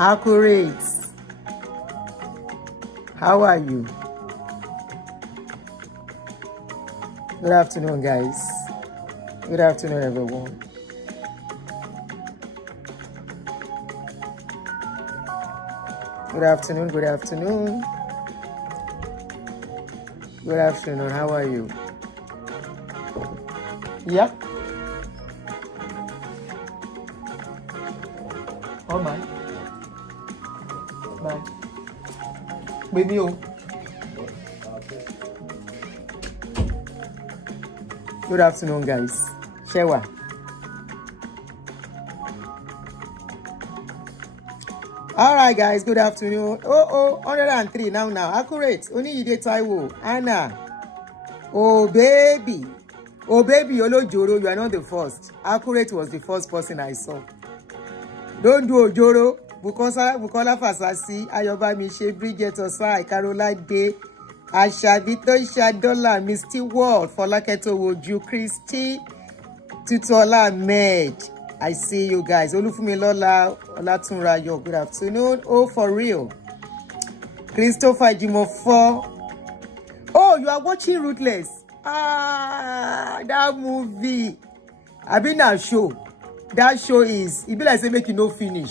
Accurate. How are you? Good afternoon, guys. Good afternoon, everyone. Good afternoon, good afternoon. Good afternoon, how are you? Yeah. Oh my. Bye. With you. Good afternoon, guys. Shewa. All right, guys. Good afternoon. 103 now. Accurate. Only you did Taiwo. Anna. Oh, baby. Oh, baby, Olojoro, you are not the first. Accurate was the first person I saw. Don't do Ojoro. Bukola Fasasi, Ayobami She, Bridget Osai, Caroline Day, Ashabito Shadola, Misty World, Folaketo Woju, Christy, Tutola Med. I see you guys. Olufumilola, Olatunrayo, good afternoon. Oh, for real. Christopher Jimofo. Oh, you are watching Ruthless. That movie. I been that show. That show is, it be like say make you no finish.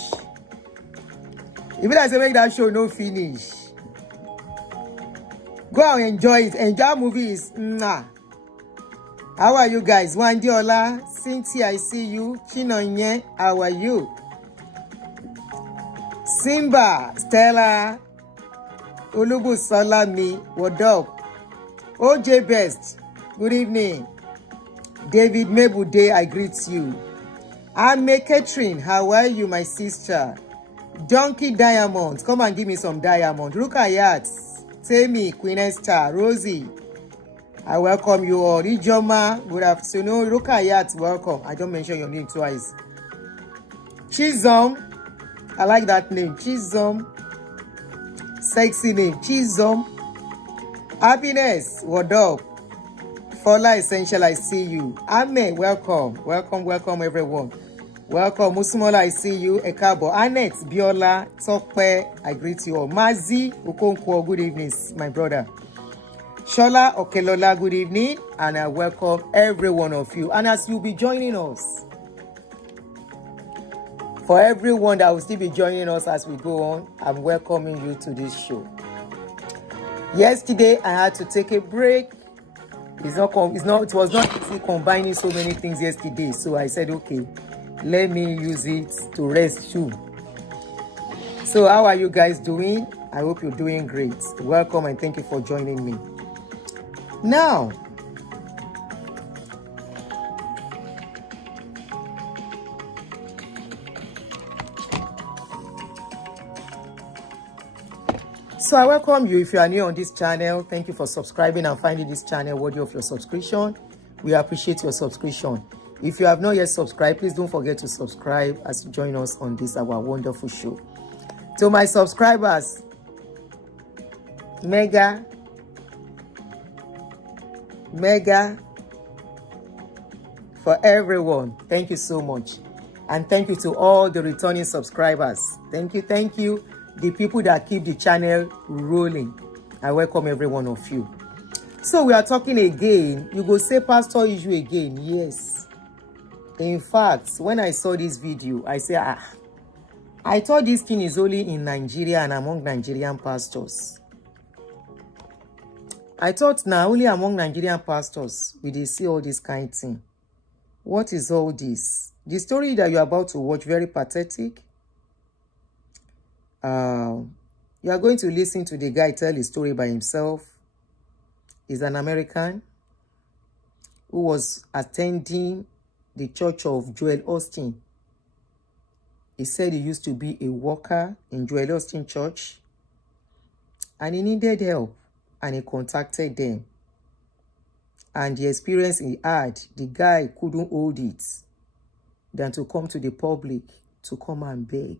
It be like say make that show no finish. Go and enjoy it. And that movie is, How are you guys? Wandiola, Cynthia, I see you. Chinonye, how are you? Simba, Stella, Olubu Salami, what up? OJ Best, good evening. David Mebude, I greet you. Ame Catherine, how are you, my sister? Donkey Diamond, come and give me some diamond. Rukayat, Temi, Queen Esther, Rosie, I welcome you all. Ijoma, good afternoon. Rukayat, welcome. I don't mention your name twice. Chizom, I like that name. Chizom, sexy name. Chizom. Happiness, what up? Fola Essential, I see you. Ame, welcome. Welcome, everyone. Welcome. Musimola, I see you. Ekabo. Annette, Biola, Tokpe, I greet you all. Mazi, Ukonkwo, good evening, my brother. Shola Okelola, good evening. And I welcome every one of you. And as you'll be joining us, for everyone that will still be joining us as we go on, I'm welcoming you to this show. Yesterday, I had to take a break. It was not easy combining so many things yesterday. So I said, okay, let me use it to rest too. So how are you guys doing? I hope you're doing great. Welcome and thank you for joining me. Now, so I welcome you. If you are new on this channel, thank you for subscribing and finding this channel worthy of your subscription. We appreciate your subscription. If you have not yet subscribed, please don't forget to subscribe as you join us on this our wonderful show. To my subscribers, mega for everyone. Thank you so much. And thank you to all the returning subscribers. Thank you. The people that keep the channel rolling. I welcome every one of you. So we are talking again. You go say pastor issue again. Yes. In fact, when I saw this video, I say, I thought this thing is only in Nigeria and among Nigerian pastors. I thought now only among Nigerian pastors we see all this kind of thing. What is all this? The story that you're about to watch, very pathetic. You are going to listen to the guy tell his story by himself. He's an American who was attending the church of Joel Osteen. He said he used to be a worker in Joel Osteen church and he needed help and he contacted them. And the experience he had, the guy couldn't hold it than to come to the public to come and beg.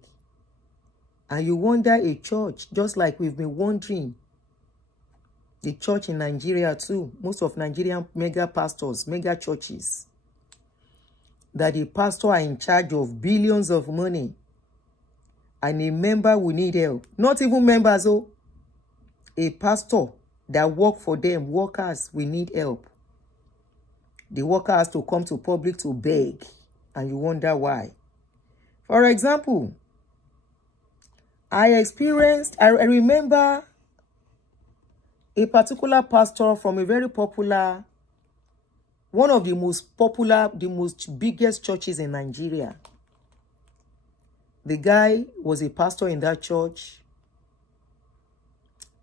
And you wonder a church, just like we've been wondering, the church in Nigeria too, most of Nigerian mega pastors, mega churches, that the pastor are in charge of billions of money and a member will need help. Not even members, oh, a pastor that work for them, workers will need help. The worker has to come to public to beg, and you wonder why. For example, I remember a particular pastor from a very popular, one of the most popular, the most biggest churches in Nigeria. The guy was a pastor in that church,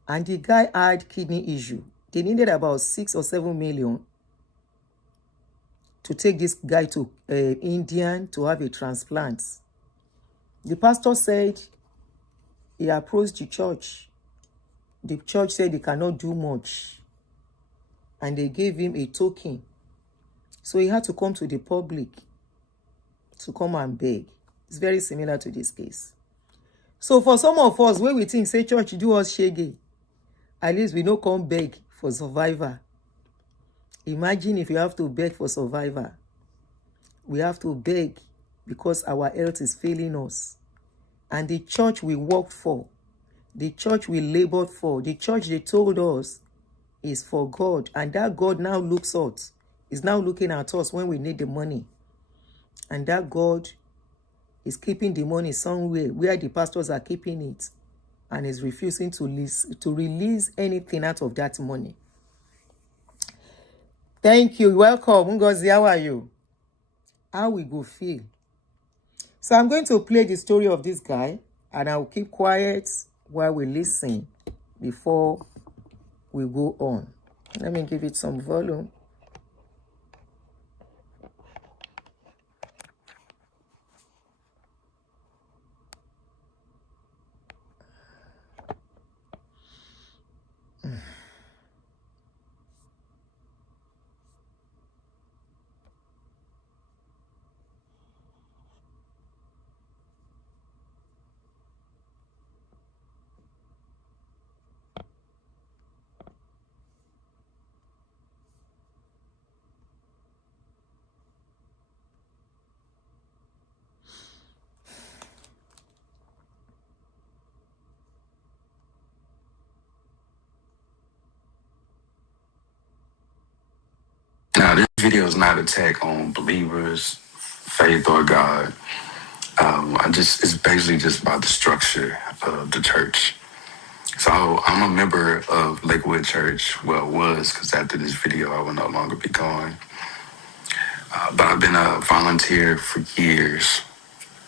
and the guy had kidney issue. They needed about 6 or 7 million to take this guy to India to have a transplant. The pastor said he approached the church. The church said they cannot do much, and they gave him a token. So he had to come to the public to come and beg. It's very similar to this case. So for some of us, when we think, say, church, do us shege, at least we don't come beg for survivor. Imagine if you have to beg for survivor. We have to beg because our health is failing us. And the church we worked for, the church we labored for, the church they told us is for God. And that God now looks at, is now looking at us when we need the money. And that God is keeping the money somewhere where the pastors are keeping it, and is refusing to release anything out of that money. Thank you. Welcome. Ngozi, how are you? How we go feel? So I'm going to play the story of this guy, and I'll keep quiet while we listen before we go on. Let me give it some volume. Now, this video is not an attack on believers, faith, or God. It's basically just about the structure of the church. So I'm a member of Lakewood Church. Well, was, because after this video, I will no longer be going. But I've been a volunteer for years.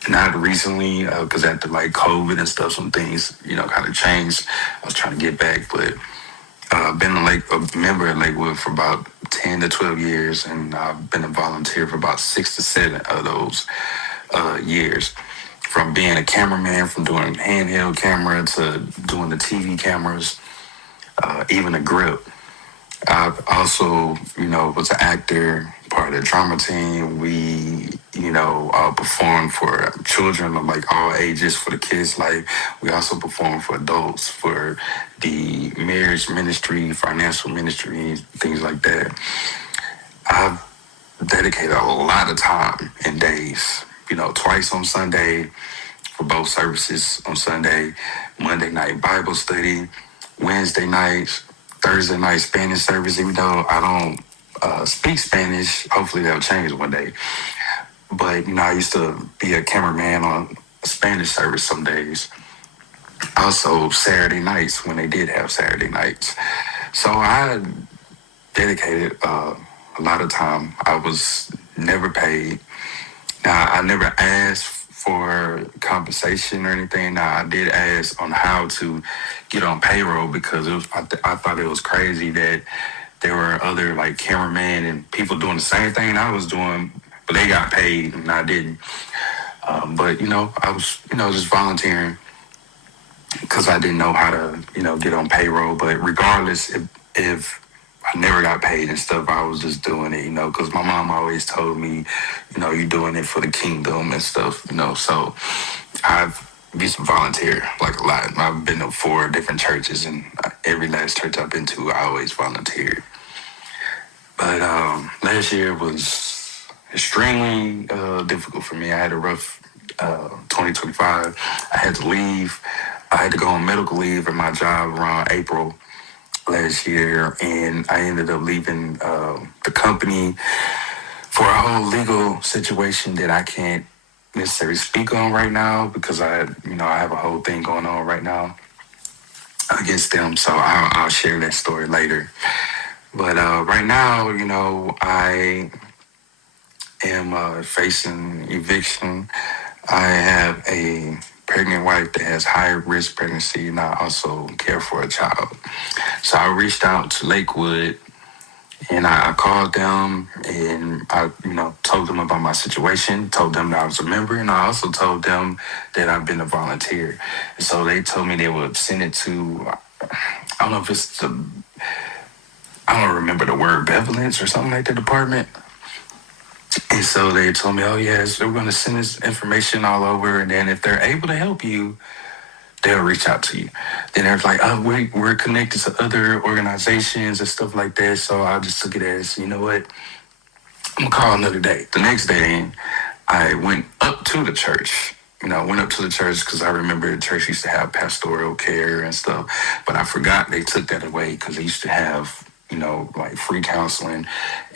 Not recently, because after like COVID and stuff, some things, kind of changed. I was trying to get back, but I've been a member at Lakewood for about 10 to 12 years, and I've been a volunteer for about 6 to 7 of those years. From being a cameraman, from doing handheld camera to doing the TV cameras, even a grip. I've also, was an actor, part of the drama team. We, performed for children of like all ages for the kids' life. We also perform for adults, for the marriage ministry, financial ministry, things like that. I've dedicated a lot of time and days, twice on Sunday for both services on Sunday, Monday night Bible study, Wednesday nights, Thursday night Spanish service. Even though I don't speak Spanish, hopefully that'll change one day. But, I used to be a cameraman on a Spanish service some days. Also, Saturday nights when they did have Saturday nights. So I dedicated a lot of time. I was never paid. Now, I never asked for compensation or anything. Now, I did ask on how to get on payroll because I thought it was crazy that there were other like cameramen and people doing the same thing I was doing, but they got paid and I didn't. But I was just volunteering because I didn't know how to get on payroll. But regardless, if I never got paid and stuff, I was just doing it, because my mom always told me, you're doing it for the kingdom and stuff, So I've used to volunteer like a lot. I've been to 4 different churches, and every last church I've been to, I always volunteered. But last year was extremely difficult for me. I had a rough 2025. I had to leave. I had to go on medical leave at my job around April last year, and I ended up leaving the company for a whole legal situation that I can't necessarily speak on right now because I have a whole thing going on right now against them. So I'll share that story later. But right now, I am facing eviction. I have a pregnant wife that has high risk pregnancy, and I also care for a child. So I reached out to Lakewood, and I called them, and I, told them about my situation, told them that I was a member, and I also told them that I've been a volunteer. So they told me they would send it to, I don't know if it's I don't remember the word, benevolence or something like that department. And so they told me, oh, yes, we're going to send this information all over. And then if they're able to help you, they'll reach out to you. Then they're like, oh, we're connected to other organizations and stuff like that. So I just took it as, you know what, I'm going to call another day. The next day, I went up to the church. Went up to the church because I remember the church used to have pastoral care and stuff. But I forgot they took that away because they used to have, like free counseling.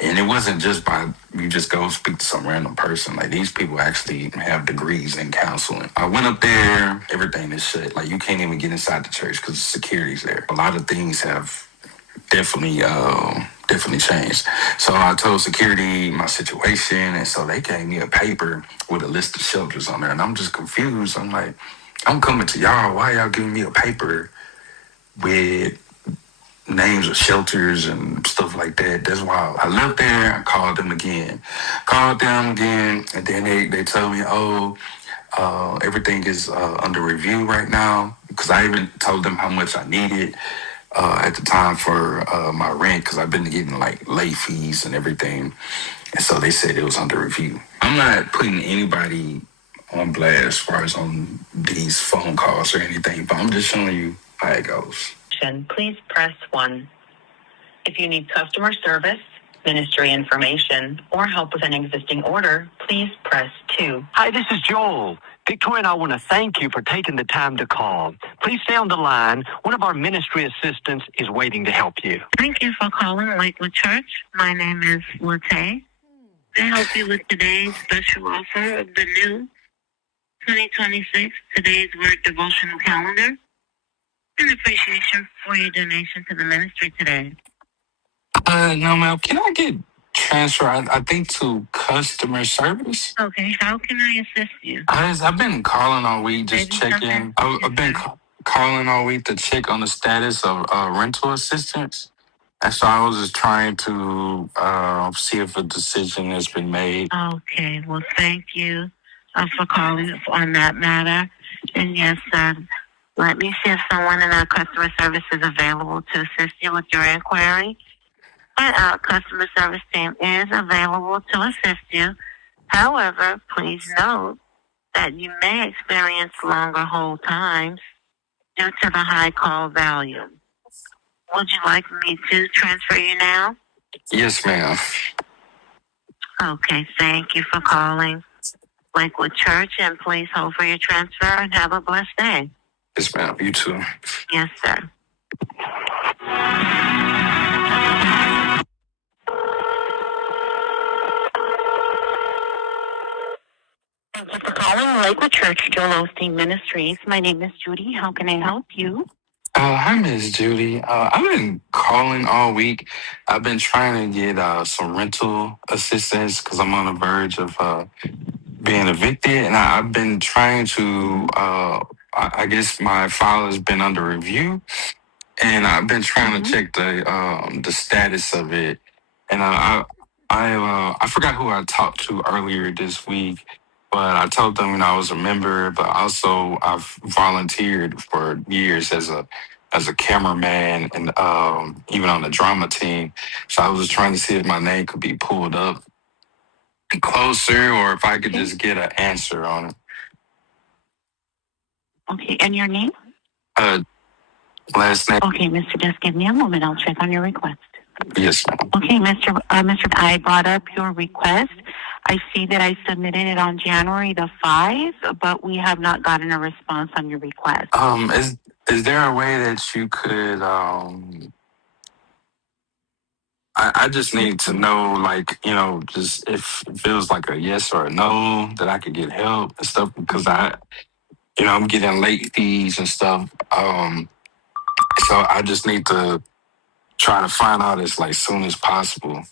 And it wasn't just by you just go speak to some random person. Like these people actually have degrees in counseling. I went up there, everything is shut. Like you can't even get inside the church because security's there. A lot of things have definitely changed. So I told security my situation, and so they gave me a paper with a list of shelters on there, and I'm just confused. I'm like, I'm coming to y'all. Why y'all giving me a paper with names of shelters and stuff like that? That's wild. I left there. I called them again, and then they told me, oh, everything is under review right now, because I even told them how much I needed at the time for my rent, because I've been getting like late fees and everything. And so they said it was under review. I'm not putting anybody on blast as far as on these phone calls or anything, but I'm just showing you how it goes. Please press 1. If you need customer service, ministry information, or help with an existing order, please press 2. Hi, this is Joel. Victoria and I want to thank you for taking the time to call. Please stay on the line. One of our ministry assistants is waiting to help you. Thank you for calling Lakewood Church. My name is Latte. I help you with today's special offer of the new 2026 Today's Word Devotional Calendar. In appreciation for your donation to the ministry today. No, ma'am. Can I get transferred, I think, to customer service? Okay, how can I assist you? I've been calling all week, just checking. I've been calling all week to check on the status of rental assistance. And so I was just trying to see if a decision has been made. Okay, well, thank you for calling on that matter. And yes, let me see if someone in our customer service is available to assist you with your inquiry. And our customer service team is available to assist you. However, please note that you may experience longer hold times due to the high call volume. Would you like me to transfer you now? Yes, ma'am. Okay, thank you for calling Lakewood Church, and please hold for your transfer and have a blessed day. Yes, ma'am. You too. Yes, sir. Thank you for calling Lakewood Church, Joel Osteen Ministries. My name is Judy. How can I help you? Hi, Miss Judy. I've been calling all week. I've been trying to get some rental assistance because I'm on the verge of being evicted, and I've been trying to. I guess my file has been under review, and I've been trying to check the status of it. And I forgot who I talked to earlier this week, but I told them I was a member, but also I've volunteered for years as a cameraman and even on the drama team. So I was just trying to see if my name could be pulled up closer, or if I could just get an answer on it. Okay, and your name? Last name. Okay, Mr. Just give me a moment. I'll check on your request. Yes, ma'am. Okay, Mr. I brought up your request. I see that I submitted it on January the 5th, but we have not gotten a response on your request. Is there a way that you could I just need to know, like, just if it feels like a yes or a no, that I could get help and stuff, because I'm getting late fees and stuff. So I just need to try to find out as like soon as possible.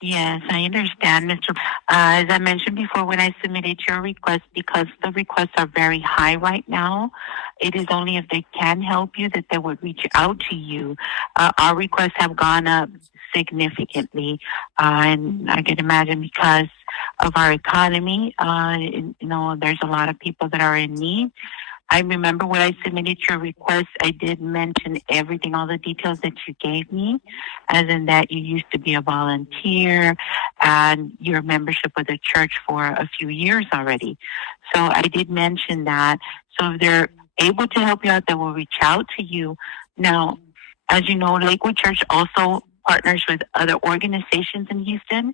Yes, I understand, Mr. As I mentioned before, when I submitted your request, because the requests are very high right now, it is only if they can help you that they would reach out to you. Our requests have gone up significantly, and I can imagine because of our economy, there's a lot of people that are in need. I remember when I submitted your request, I did mention everything, all the details that you gave me, as in that you used to be a volunteer and your membership with the church for a few years already. So I did mention that. So if they're able to help you out, they will reach out to you. Now, as you know, Lakewood Church also partners with other organizations in Houston,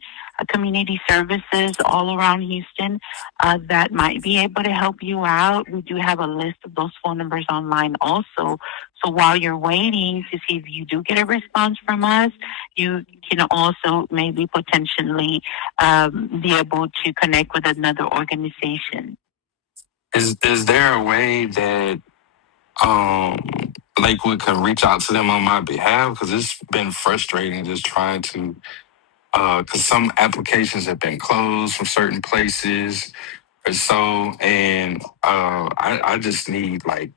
community services all around Houston that might be able to help you out. We do have a list of those phone numbers online also. So while you're waiting to see if you do get a response from us, you can also maybe potentially be able to connect with another organization. Is there a way that Lakewood can reach out to them on my behalf? Because it's been frustrating just trying to, because some applications have been closed from certain places or so, and I just need like,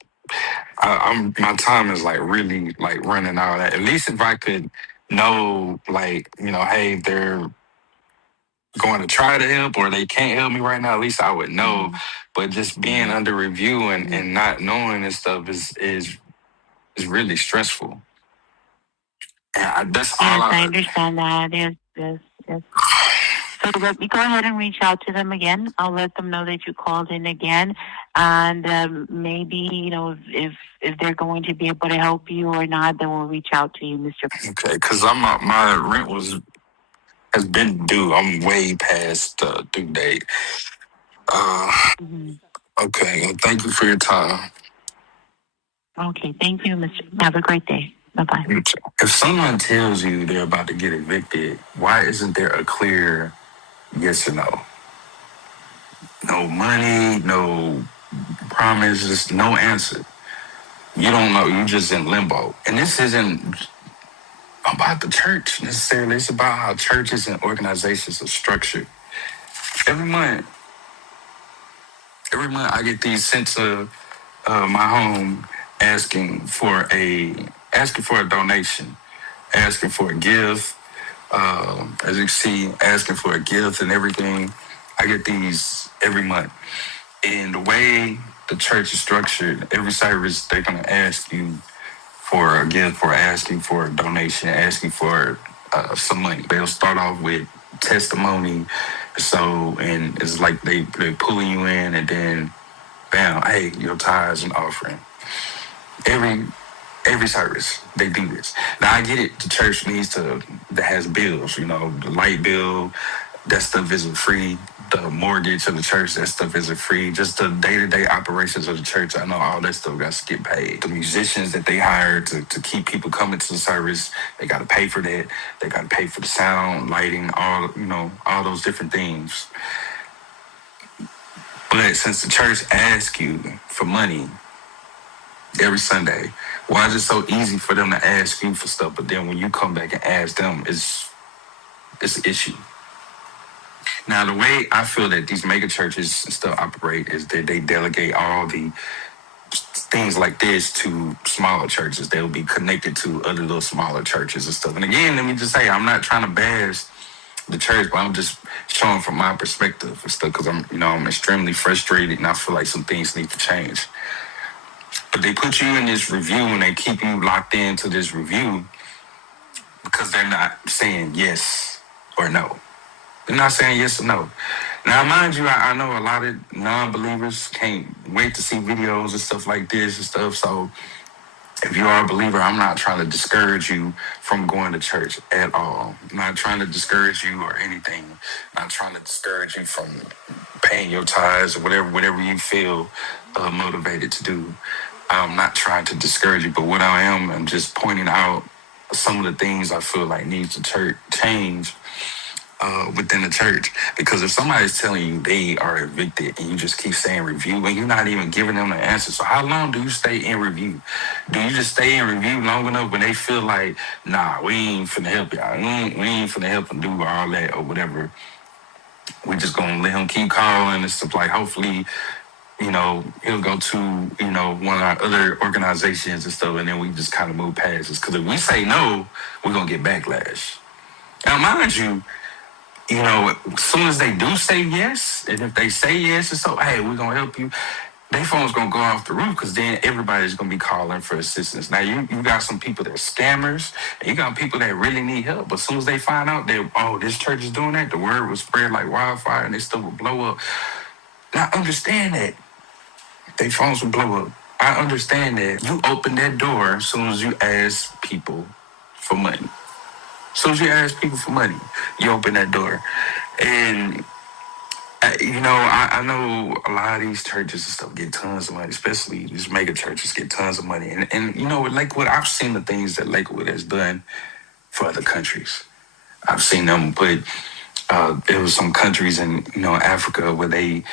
my time is like really like running out. At least if I could know, like, hey, they're going to try to help or they can't help me right now, at least I would know. Mm-hmm. But just being under review and not knowing this stuff is really stressful. And that's all. Yes, I understand that. Yes. So let me go ahead and reach out to them again. I'll let them know that you called in again, and maybe if they're going to be able to help you or not, they will reach out to you, Mr. Okay, because my rent has been due. I'm way past the due date. Okay, well, thank you for your time. Okay, thank you, Mr. Have a great day. Bye-bye. If someone tells you they're about to get evicted, why isn't there a clear yes or no? No money, no promise, just no answer. You don't know. You're just in limbo. And this isn't about the church necessarily. It's about how churches and organizations are structured. Every month I get these sent to my home asking for a donation, asking for a gift. As you see, asking for a gift and everything. I get these every month. And the way the church is structured, every service they're gonna ask you for a gift or asking for a donation, asking for some money. They'll start off with testimony, and it's like they pulling you in, and then bam, hey, your tithes and offering. Every service they do this. Now I get it. The church that has bills. The light bill, that stuff isn't free. The mortgage of the church, that stuff isn't free. Just the day-to-day operations of the church, I know all that stuff got to get paid. The musicians that they hire to keep people coming to the service, they got to pay for that. They got to pay for the sound, lighting, all those different things. But since the church asks you for money every Sunday, why is it so easy for them to ask you for stuff, but then when you come back and ask them, it's an issue? Now, the way I feel that these mega churches and stuff operate is that they delegate all the things like this to smaller churches. They'll be connected to other little smaller churches and stuff. And again, let me just say, I'm not trying to bash the church, but I'm just showing from my perspective and stuff, because I'm extremely frustrated and I feel like some things need to change. But they put you in this review and they keep you locked into this review because they're not saying yes or no. They're not saying yes or no. Now, mind you, I know a lot of non-believers can't wait to see videos and stuff like this and stuff. So If you are a believer, I'm not trying to discourage you from going to church at all. I'm not trying to discourage you or anything. I'm not trying to discourage you from paying your tithes or whatever you feel motivated to do. I'm not trying to discourage you, but what I'm just pointing out some of the things I feel like needs to change within the church. Because if somebody's telling you they are evicted and you just keep saying review and you're not even giving them the answer, so how long do you stay in review? Do you just stay in review long enough when they feel like, nah, we ain't finna help y'all, we ain't finna help them do all that or whatever? We just gonna let him keep calling and stuff. Like, hopefully, he'll go to, one of our other organizations and stuff, and then we just kind of move past this. Because if we say no, we're gonna get backlash. Now, mind you, as soon as they do say yes, and if they say yes, and so, hey, we're gonna help you, their phone's gonna go off the roof, because then everybody's gonna be calling for assistance. Now, you got some people that are scammers, and you got people that really need help. But as soon as they find out that, oh, this church is doing that, the word will spread like wildfire, and they still will blow up. Now, understand that their phones will blow up. I understand that you open that door as soon as you ask people for money. As soon as you ask people for money, you open that door. And, I know a lot of these churches and stuff get tons of money, especially these mega churches get tons of money. And with Lakewood, I've seen the things that Lakewood has done for other countries. I've seen them put, there was some countries in, Africa where they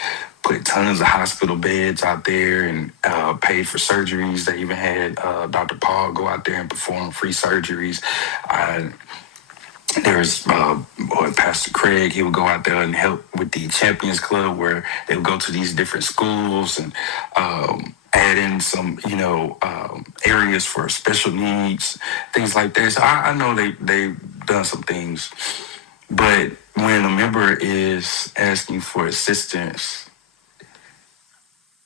put tons of hospital beds out there and paid for surgeries. They even had Dr. Paul go out there and perform free surgeries. There's Pastor Craig. He would go out there and help with the Champions Club, where they would go to these different schools and add in some, areas for special needs, things like that. So I know they've done some things. But when a member is asking for assistance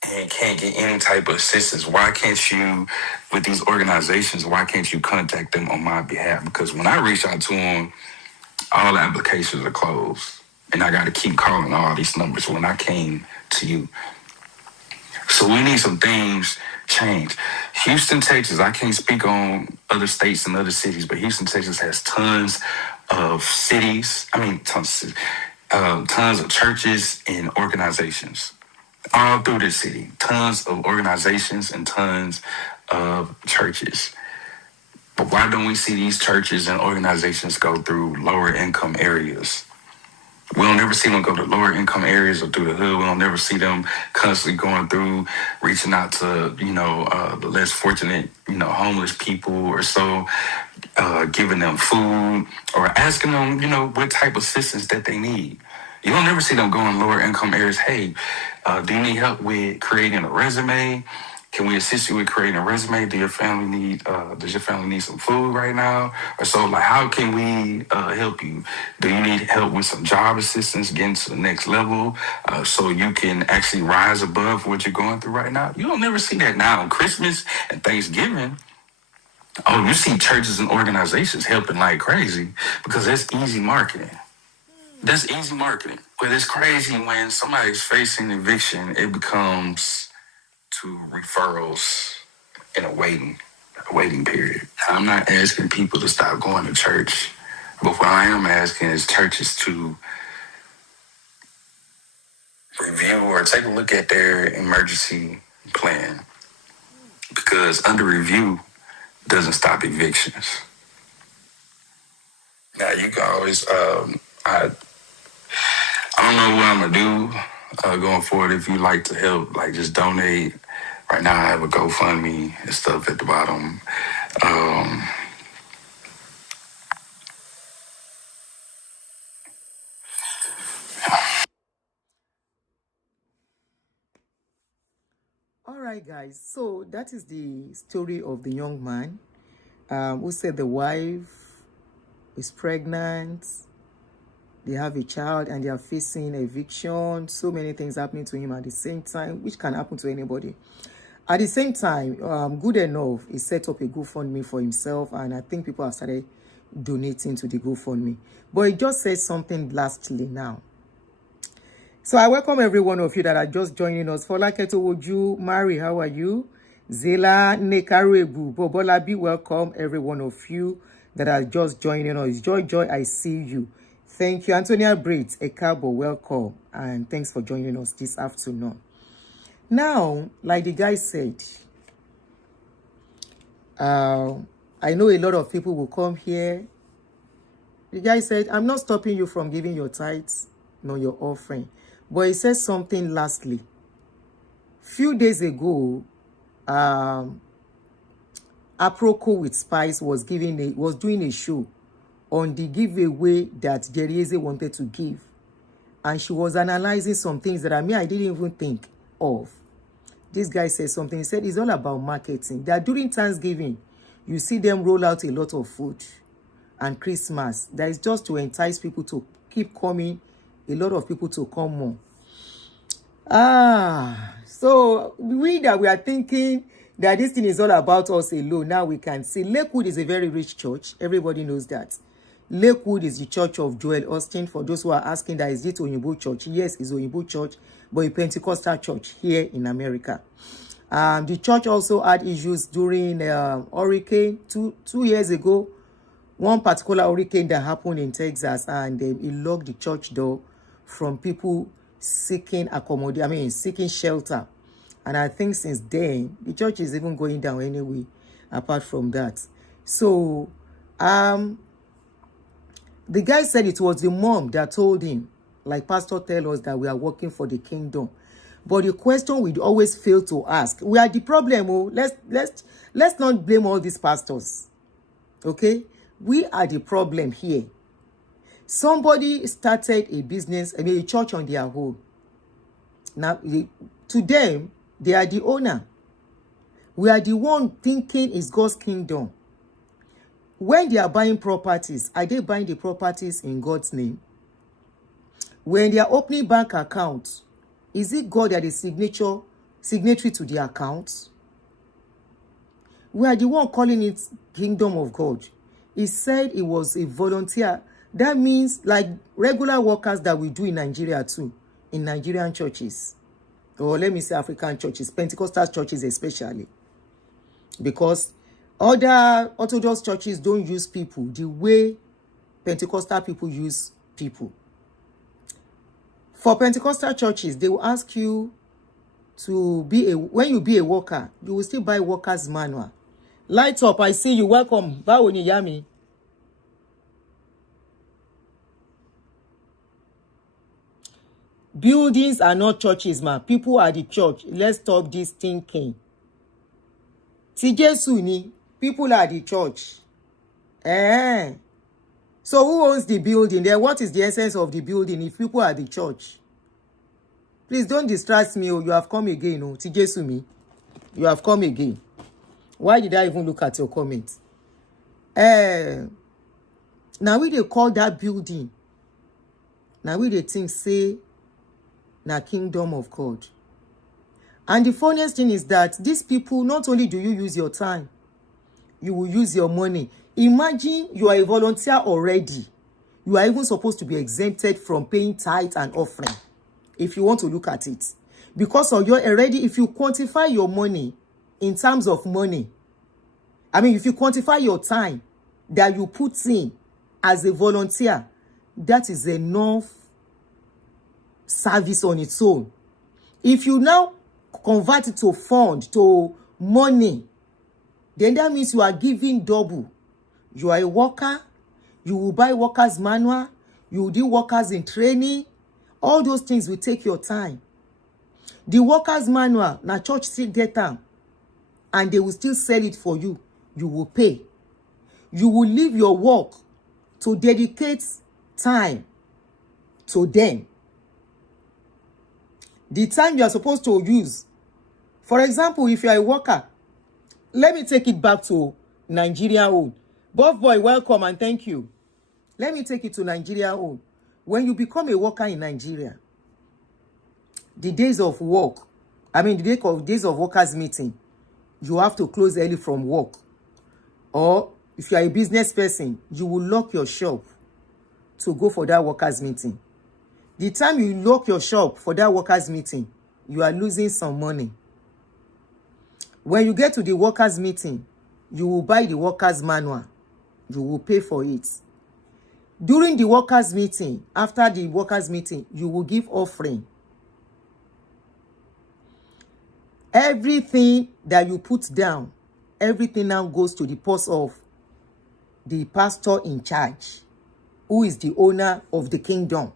and can't get any type of assistance, why can't you, with these organizations, why can't you contact them on my behalf? Because when I reach out to them, all the applications are closed. And I got to keep calling all these numbers when I came to you. So we need some things change. Houston, Texas, I can't speak on other states and other cities, but Houston, Texas has tons of cities. Tons of churches and organizations all through the city. Tons of organizations and tons of churches. But why don't we see these churches and organizations go through lower income areas? We don't ever see them go to lower income areas or through the hood. We don't ever see them constantly going through, reaching out to, the less fortunate, homeless people or so, giving them food or asking them, what type of assistance that they need. You don't ever see them go in lower income areas. Hey, do you need help with creating a resume? Can we assist you with creating a resume? Does your family need some food right now? Or so, like, how can we help you? Do you need help with some job assistance, getting to the next level, so you can actually rise above what you're going through right now? You don't never see that now on Christmas and Thanksgiving. Oh, you see churches and organizations helping like crazy because that's easy marketing. That's easy marketing. But it's crazy when somebody's facing eviction, it becomes to referrals in a waiting period. I'm not asking people to stop going to church, but what I am asking is churches to review or take a look at their emergency plan, because under review doesn't stop evictions. Now you can always, I don't know what I'm gonna do going forward. If you like to help, like, just donate. Right now I have a GoFundMe and stuff at the bottom. All right, guys. So that is the story of the young man who said the wife is pregnant. They have a child and they are facing eviction. So many things happening to him at the same time, which can happen to anybody. At the same time, good enough, he set up a GoFundMe for himself, and I think people have started donating to the GoFundMe. But he just said something lastly now. So I welcome every one of you that are just joining us. For Lakewood, would you, Mary, how are you? Zela Nekarebu, Bobolabi, welcome every one of you that are just joining us. Joy, I see you. Thank you. Antonia Braids, Ekabo, welcome. And thanks for joining us this afternoon. Now, like the guy said, I know a lot of people will come here. The guy said, I'm not stopping you from giving your tithes, nor your offering. But he said something lastly. Few days ago, Aproko with Spice was doing a show on the giveaway that Jerieze wanted to give. And she was analyzing some things that I didn't even think of. This guy said something. He said it's all about marketing. That during Thanksgiving, you see them roll out a lot of food. And Christmas, that is just to entice people to keep coming, a lot of people to come more. So we are thinking that this thing is all about us alone. Now we can see Lakewood is a very rich church. Everybody knows that. Lakewood is the church of Joel Austin. For those who are asking, that is it Oyinbo church? Yes, it's Oyinbo church, but a Pentecostal church here in America. The church also had issues during hurricane two years ago. One particular hurricane that happened in Texas, and it locked the church door from people seeking accommodation, seeking shelter. And I think since then, the church is even going down anyway, apart from that. So, the guy said it was the mom that told him, like Pastor tell us, that we are working for the kingdom. But the question we always fail to ask, we are the problem. Oh, let's not blame all these pastors. Okay? We are the problem here. Somebody started a business, a church on their own. Now, to them, they are the owner. We are the one thinking it's God's kingdom. When they are buying properties, are they buying the properties in God's name? When they are opening bank accounts, is it God that is signatory to the accounts? We are the one calling it kingdom of God. He said it was a volunteer. That means like regular workers that we do in Nigeria too, in Nigerian churches. Or let me say African churches, Pentecostal churches especially. Because other Orthodox churches don't use people the way Pentecostal people use people. For Pentecostal churches, they will ask you to when you be a worker, you will still buy workers' manual. Light up, I see you. Welcome. Báwo ni ìyá mi? Buildings are not churches, man. People are the church. Let's stop this thinking. Ti Jésù ni, people are the church. So who owns the building? Then what is the essence of the building if people are the church? Please don't distract me. Oh, you have come again. Oh, Ti Jésù mi. You have come again. Why did I even look at your comment? Now we they call that building. Now we they think say na kingdom of God. And the funniest thing is that these people, not only do you use your time, you will use your money. Imagine you are a volunteer already. You are even supposed to be exempted from paying tithe and offering, if you want to look at it. Because of your already, if you quantify your money in terms of money, if you quantify your time that you put in as a volunteer, that is enough service on its own. If you now convert it to fund, to money, then that means you are giving double. You are a worker, you will buy workers' manual, you will do workers in training. All those things will take your time. The workers' manual, na church still get them, and they will still sell it for you. You will pay. You will leave your work to dedicate time to them. The time you are supposed to use. For example, if you are a worker, let me take it back to Nigeria own. Buff boy, welcome and thank you. Let me take it to Nigeria own. When you become a worker in Nigeria, the days of work, the days of workers meeting, you have to close early from work. Or if you are a business person, you will lock your shop to go for that workers meeting. The time you lock your shop for that workers meeting, you are losing some money. When you get to the workers' meeting, you will buy the workers' manual. You will pay for it. During the workers' meeting, after the workers' meeting, you will give offering. Everything that you put down, everything now goes to the purse of the pastor in charge, who is the owner of the kingdom.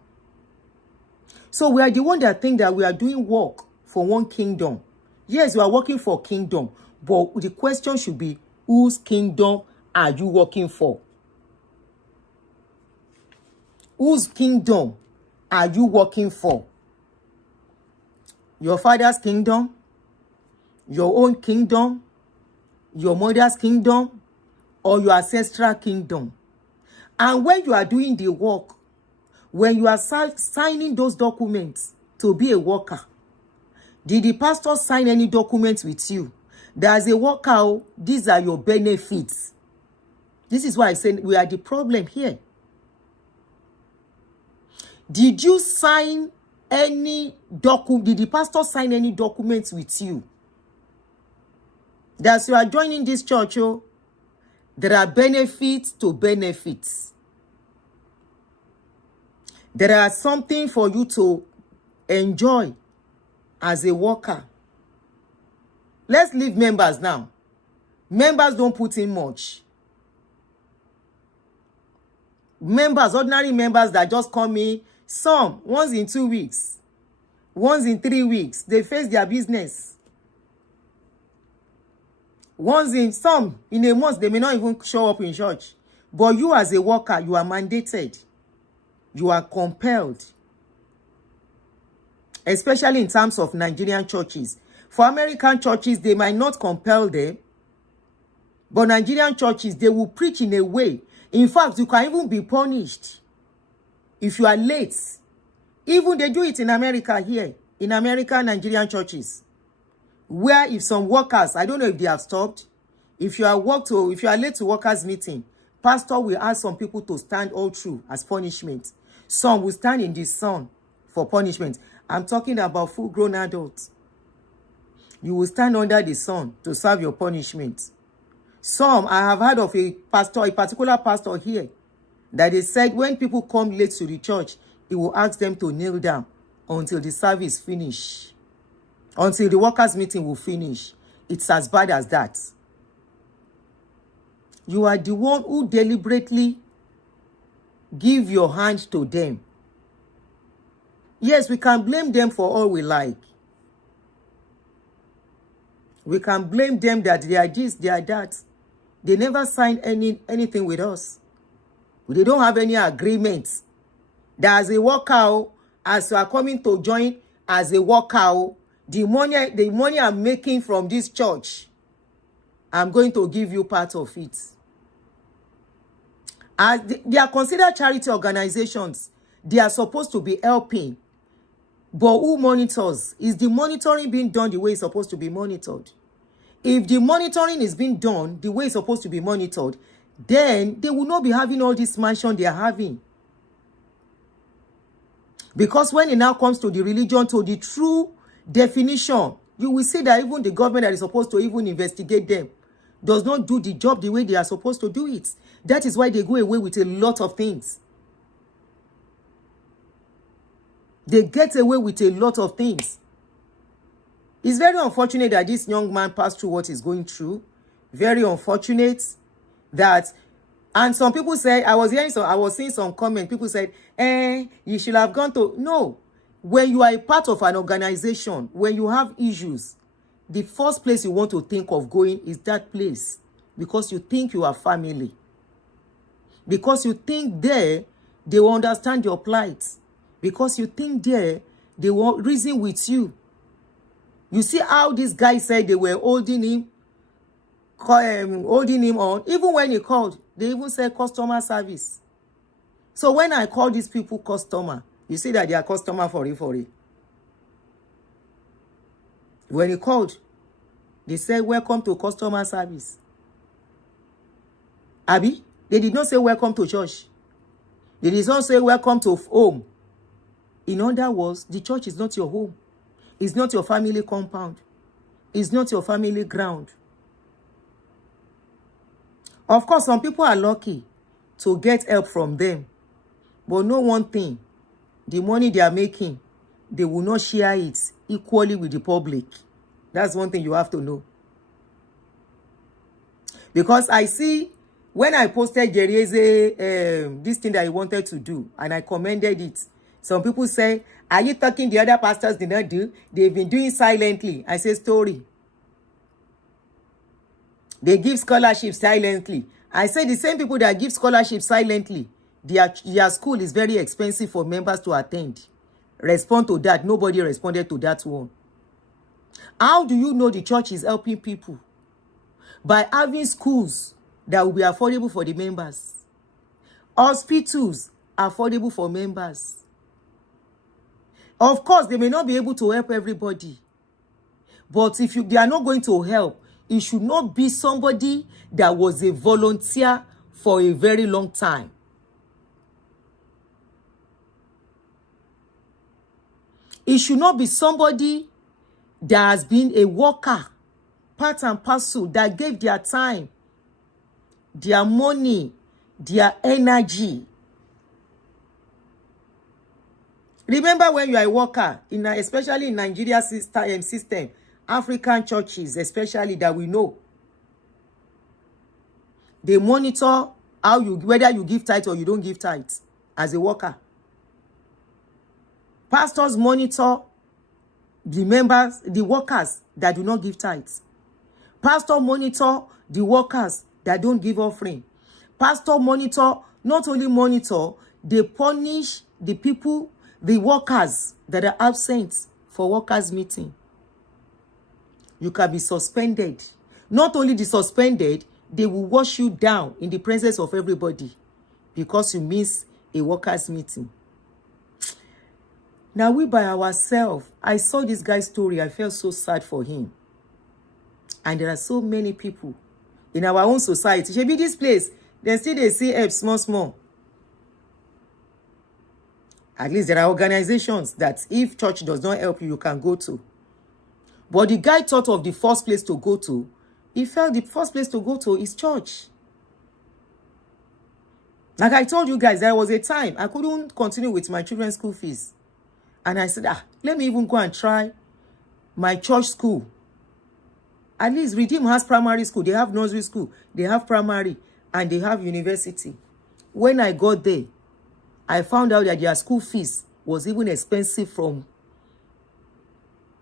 So we are the one that think that we are doing work for one kingdom. Yes, you are working for kingdom, but the question should be, whose kingdom are you working for? Whose kingdom are you working for? Your father's kingdom? Your own kingdom? Your mother's kingdom? Or your ancestral kingdom? And when you are doing the work, when you are signing those documents to be a worker, did the pastor sign any documents with you? That as a worker, these are your benefits. This is why I said we are the problem here. Did you sign any document? Did the pastor sign any documents with you? That you are joining this church, there are benefits to benefits. There are something for you to enjoy as a worker. Let's leave members now. Members don't put in much. Members, ordinary members that just come in, some once in 2 weeks, once in 3 weeks, they face their business. Once in some, in a month, they may not even show up in church. But you as a worker, you are mandated. You are compelled. Especially in terms of Nigerian churches. For American churches, they might not compel them. But Nigerian churches, they will preach in a way. In fact, you can even be punished if you are late. Even they do it in America here. In American Nigerian churches. Where if some workers, I don't know if they have stopped. If you are late to workers' meeting, pastor will ask some people to stand all through as punishment. Some will stand in the sun for punishment. I'm talking about full-grown adults. You will stand under the sun to serve your punishment. Some, I have heard of a particular pastor here, that they said when people come late to the church, he will ask them to kneel down until the service finish. Until the workers' meeting will finish. It's as bad as that. You are the one who deliberately give your hand to them. Yes, we can blame them for all we like. We can blame them that they are this, they are that. They never signed anything with us. They don't have any agreements. That as a worker, as you are coming to join as a worker, the money I'm making from this church, I'm going to give you part of it. As they are considered charity organizations. They are supposed to be helping. But who monitors? Is the monitoring being done the way it's supposed to be monitored? If the monitoring is being done the way it's supposed to be monitored, then they will not be having all this mansion they are having. Because when it now comes to the religion, to the true definition, you will see that even the government that is supposed to even investigate them does not do the job the way they are supposed to do it. That is why they go away with a lot of things. They get away with a lot of things. It's very unfortunate that this young man passed through what he's going through. Very unfortunate that, and some people say, I was seeing some comments. People said, you should have gone to, no. When you are a part of an organization, when you have issues, the first place you want to think of going is that place. Because you think you are family. Because you think there, they will understand your plight. Because you think there, they will reason with you. You see how this guy said they were holding him on. Even when he called, they even said customer service. So when I call these people customer, you see that they are customer for it. When he called, they said welcome to customer service. Abi, they did not say welcome to church. They did not say welcome to home. In other words, the church is not your home. It's not your family compound. is not your family ground. Of course, some people are lucky to get help from them. But know one thing, the money they are making, they will not share it equally with the public. That's one thing you have to know. Because I see, when I posted Jerieze, this thing that he wanted to do, and I commended it, some people say, are you talking the other pastors did not do? They've been doing silently. I say, story. They give scholarships silently. I say the same people that give scholarships silently, their school is very expensive for members to attend. Respond to that. Nobody responded to that one. How do you know the church is helping people? By having schools that will be affordable for the members. Hospitals affordable for members. Of course, they may not be able to help everybody. But if they are not going to help, it should not be somebody that was a volunteer for a very long time. It should not be somebody that has been a worker, part and parcel, that gave their time, their money, their energy. Remember, when you are a worker, especially in Nigeria system, African churches especially that we know, they monitor whether you give tithe or you don't give tithe as a worker. Pastors monitor the members, the workers that do not give tithes. Pastor monitor the workers that don't give offering. Pastor not only monitor, they punish the people, the workers that are absent for workers' meeting. You can be suspended. Not only the suspended, they will wash you down in the presence of everybody because you miss a workers' meeting. Now we by ourselves, I saw this guy's story. I felt so sad for him. And there are so many people in our own society. Should be this place, they see help small. At least there are organizations that if church does not help you, you can go to. But the guy thought of the first place to go to. He felt the first place to go to is church. Like I told you guys, there was a time I couldn't continue with my children's school fees. And I said, let me even go and try my church school. At least Redeem has primary school. They have nursery school. They have primary. And they have university. When I got there, I found out that their school fees was even expensive from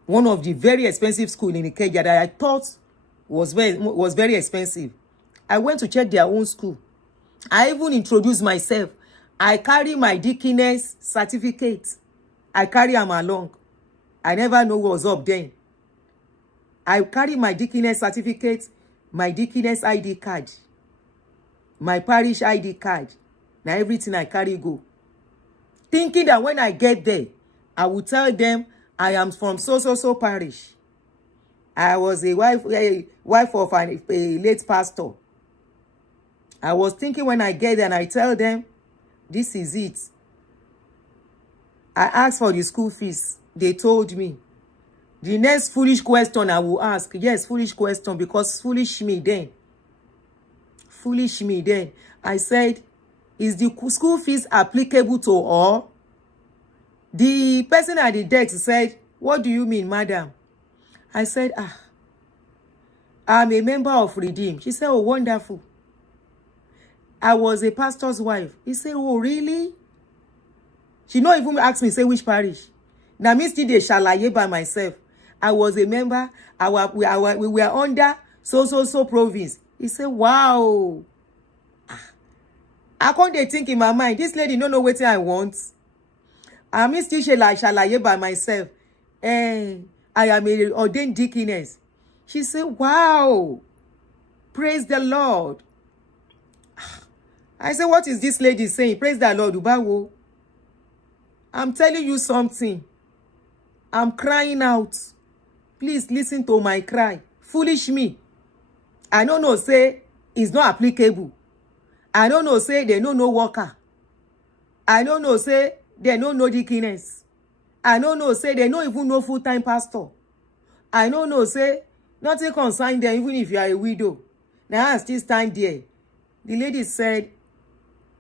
one of the very expensive schools in Ikeja that I thought was very expensive. I went to check their own school. I even introduced myself. I carry my deaconess certificate. I carry them along. I never know what was up then. I carry my deaconess certificate, my deaconess ID card, my parish ID card. Now everything I carry go. Thinking that when I get there, I will tell them I am from so parish. I was a wife of a late pastor. I was thinking when I get there and I tell them, this is it. I asked for the school fees. They told me. The next foolish question I will ask. Yes, foolish question, because foolish me then. Foolish me then. I said, is the school fees applicable to all? The person at the desk said, what do you mean, madam? I said, I'm a member of Redeem. She said, oh, wonderful. I was a pastor's wife. He said, oh, really? She not even asked me, say, which parish? Now, me still dey shalaye by myself. I was a member. We were under so province. He said, wow. I can't dey think in my mind, this lady don't know what I want. I still shalaye by myself. And I am a ordained deaconess. She said, wow. Praise the Lord. I said, what is this lady saying? Praise the Lord. Ubawo. I'm telling you something. I'm crying out. Please listen to my cry. Foolish me. I don't know, say, it's not applicable. I don't know, say, they don't know worker. I don't know, say, they don't know deaconess. I don't know, say, they don't even know full-time pastor. I don't know, say, Nothing concern them, even if you are a widow. Now I still stand there. The lady said,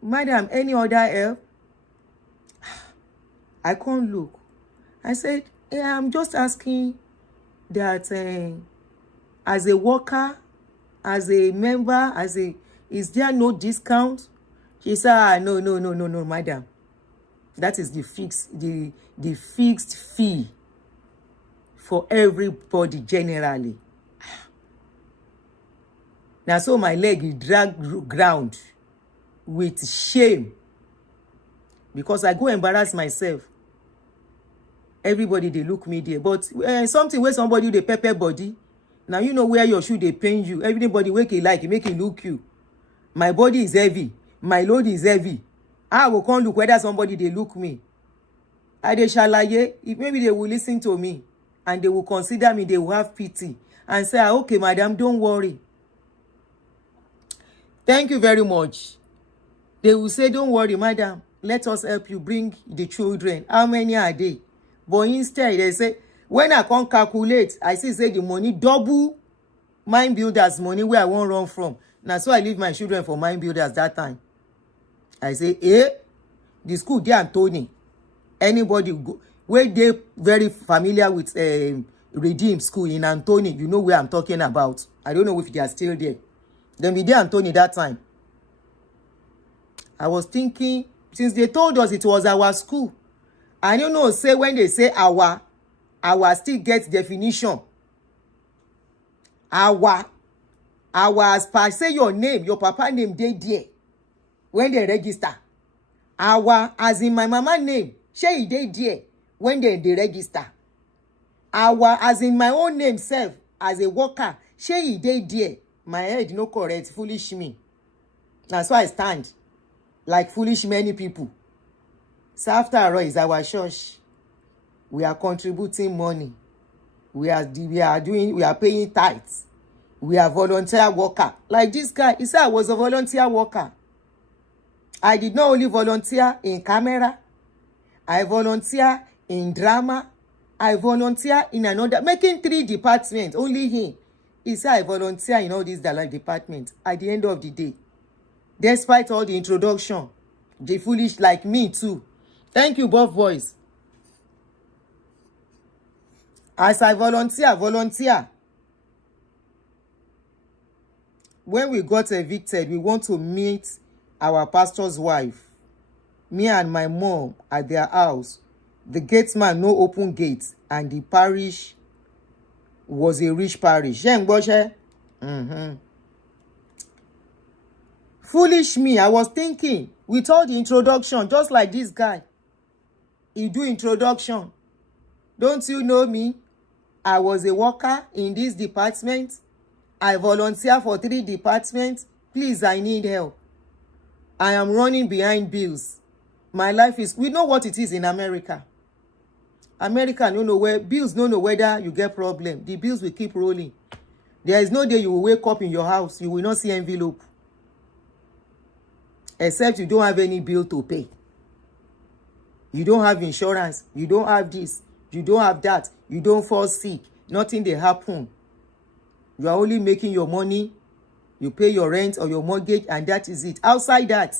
madam, any other help? I can't look. I said, yeah, I'm just asking that as a worker, as a member, is there no discount? She said, no, madam. That is the fixed fee for everybody generally. Now so my leg is dragged ground with shame because I go embarrass myself. Everybody they look me there, but something where somebody they pepper body. Now you know where your shoe they pain you. Everybody wake it like it make it look you. My body is heavy. My load is heavy. I will come look whether somebody they look me. I they shalaye. If maybe they will listen to me and they will consider me, they will have pity and say, okay, madam, don't worry. Thank you very much. They will say, don't worry, madam. Let us help you bring the children. How many are they? But instead, they say, when I can't calculate, I see say the money double mind builders money where I won't run from. Now, so I leave my children for mind builders that time. I say, the school there, Aunty. Anybody go, where they very familiar with Redeem School in Aunty, you know where I'm talking about. I don't know if they are still there. Then we did Aunty that time. I was thinking, since they told us it was our school, I don't know, say when they say our still gets definition. Our as per say your name, your papa name, they there. When they register. Our as in my mama name, she they there when they register. Our as in my own name self, as a worker, she they there. My head no correct, foolish me. That's why I stand like foolish many people. So after all, is our church. We are contributing money. We are paying tithes. We are volunteer worker. Like this guy, he said I was a volunteer worker. I did not only volunteer in camera. I volunteer in drama. I volunteer in another, making 3 departments, only him. He said I volunteer in all these departments. At the end of the day, despite all the introduction, the foolish like me too. Thank you, both boys. As I volunteer. When we got evicted, we want to meet our pastor's wife. Me and my mom at their house. The gatesman no open gates, and the parish was a rich parish. Foolish me, I was thinking, with all the introduction, just like this guy. He do introduction. Don't you know me? I was a worker in this department. I volunteer for 3 departments. Please, I need help. I am running behind bills. My life is, we know what it is in America. America, no know where, bills no know whether you get problem. The bills will keep rolling. There is no day you will wake up in your house, you will not see envelope. Except you don't have any bill to pay. You don't have insurance. You don't have this. You don't have that. You don't fall sick. Nothing they happen. You are only making your money. You pay your rent or your mortgage, and that is it. Outside that,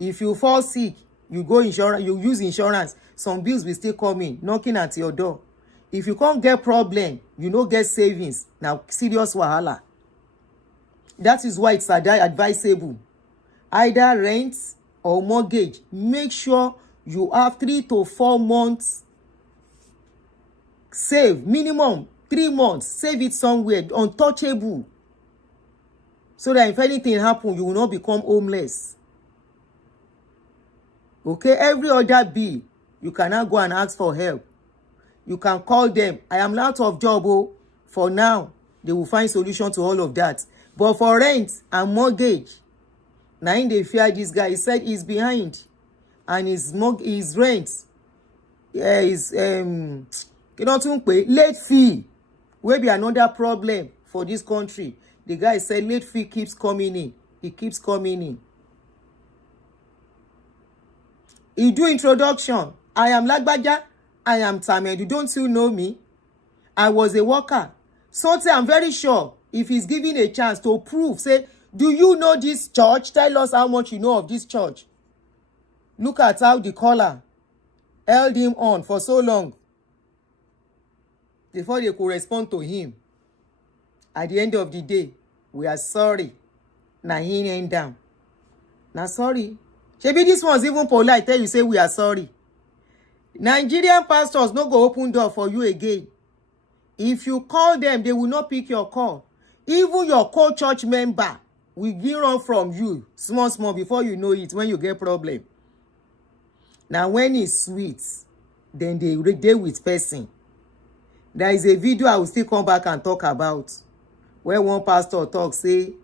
if you fall sick, you go insurance. You use insurance. Some bills will still come in, knocking at your door. If you can't get problem, you don't get savings. Now, serious wahala. That is why it's advisable. Either rent or mortgage. Make sure you have 3 to 4 months save. Minimum 3 months. Save it somewhere. Untouchable. So that if anything happens, you will not become homeless. Okay? Every other bill, you cannot go and ask for help. You can call them. I am out of job. For now, they will find solution to all of that. But for rent and mortgage, now in they fear this guy. He said he's behind. And his rent is late fee. Will be another problem for this country. The guy said late fee keeps coming in. It keeps coming in. He do introduction. I am Lagbaja. I am Tamedu. Don't you know me? I was a worker. Something I'm very sure, if he's given a chance to prove, say, do you know this church? Tell us how much you know of this church. Look at how the caller held him on for so long before they could respond to him. At the end of the day, we are sorry. Now he ain't down. Now sorry. Maybe this one's even polite. Tell you say we are sorry. Nigerian pastors no go open door for you again. If you call them, they will not pick your call. Even your co-church member will get run from you small before you know it when you get problem. Now when it's sweet, then they deal with person. There is a video I will still come back and talk about where one pastor talks, say,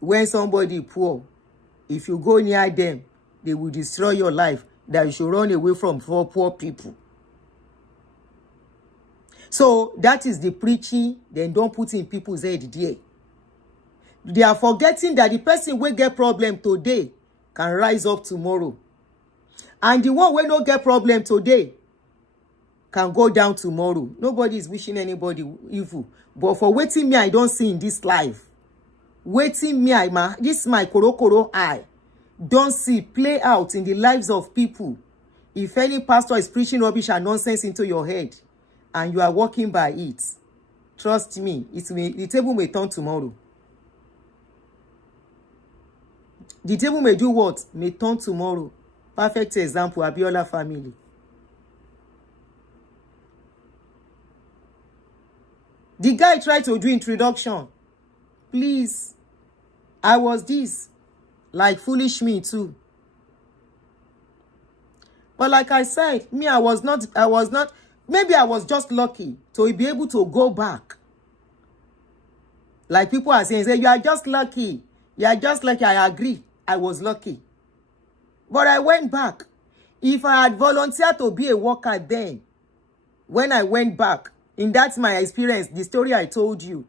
when somebody poor, if you go near them, they will destroy your life, that you should run away from poor people. So that is the preaching, then don't put in people's head there. They are forgetting that the person will get problem today can rise up tomorrow. And the one will not get problem today can go down tomorrow. Nobody is wishing anybody evil. But for waiting me, I don't see in this life. Waiting me, this my koro eye. Don't see play out in the lives of people. If any pastor is preaching rubbish and nonsense into your head, and you are walking by it, trust me, the table may turn tomorrow. The table may do what? May turn tomorrow. Perfect example, Abiola family. The guy tried to do introduction. Please, I was this. Like foolish me too. But like I said, me, I was not, maybe I was just lucky to be able to go back. Like people are saying, you are just lucky. You are just lucky. I agree. I was lucky. But I went back. If I had volunteered to be a worker then, when I went back, and that's my experience, the story I told you,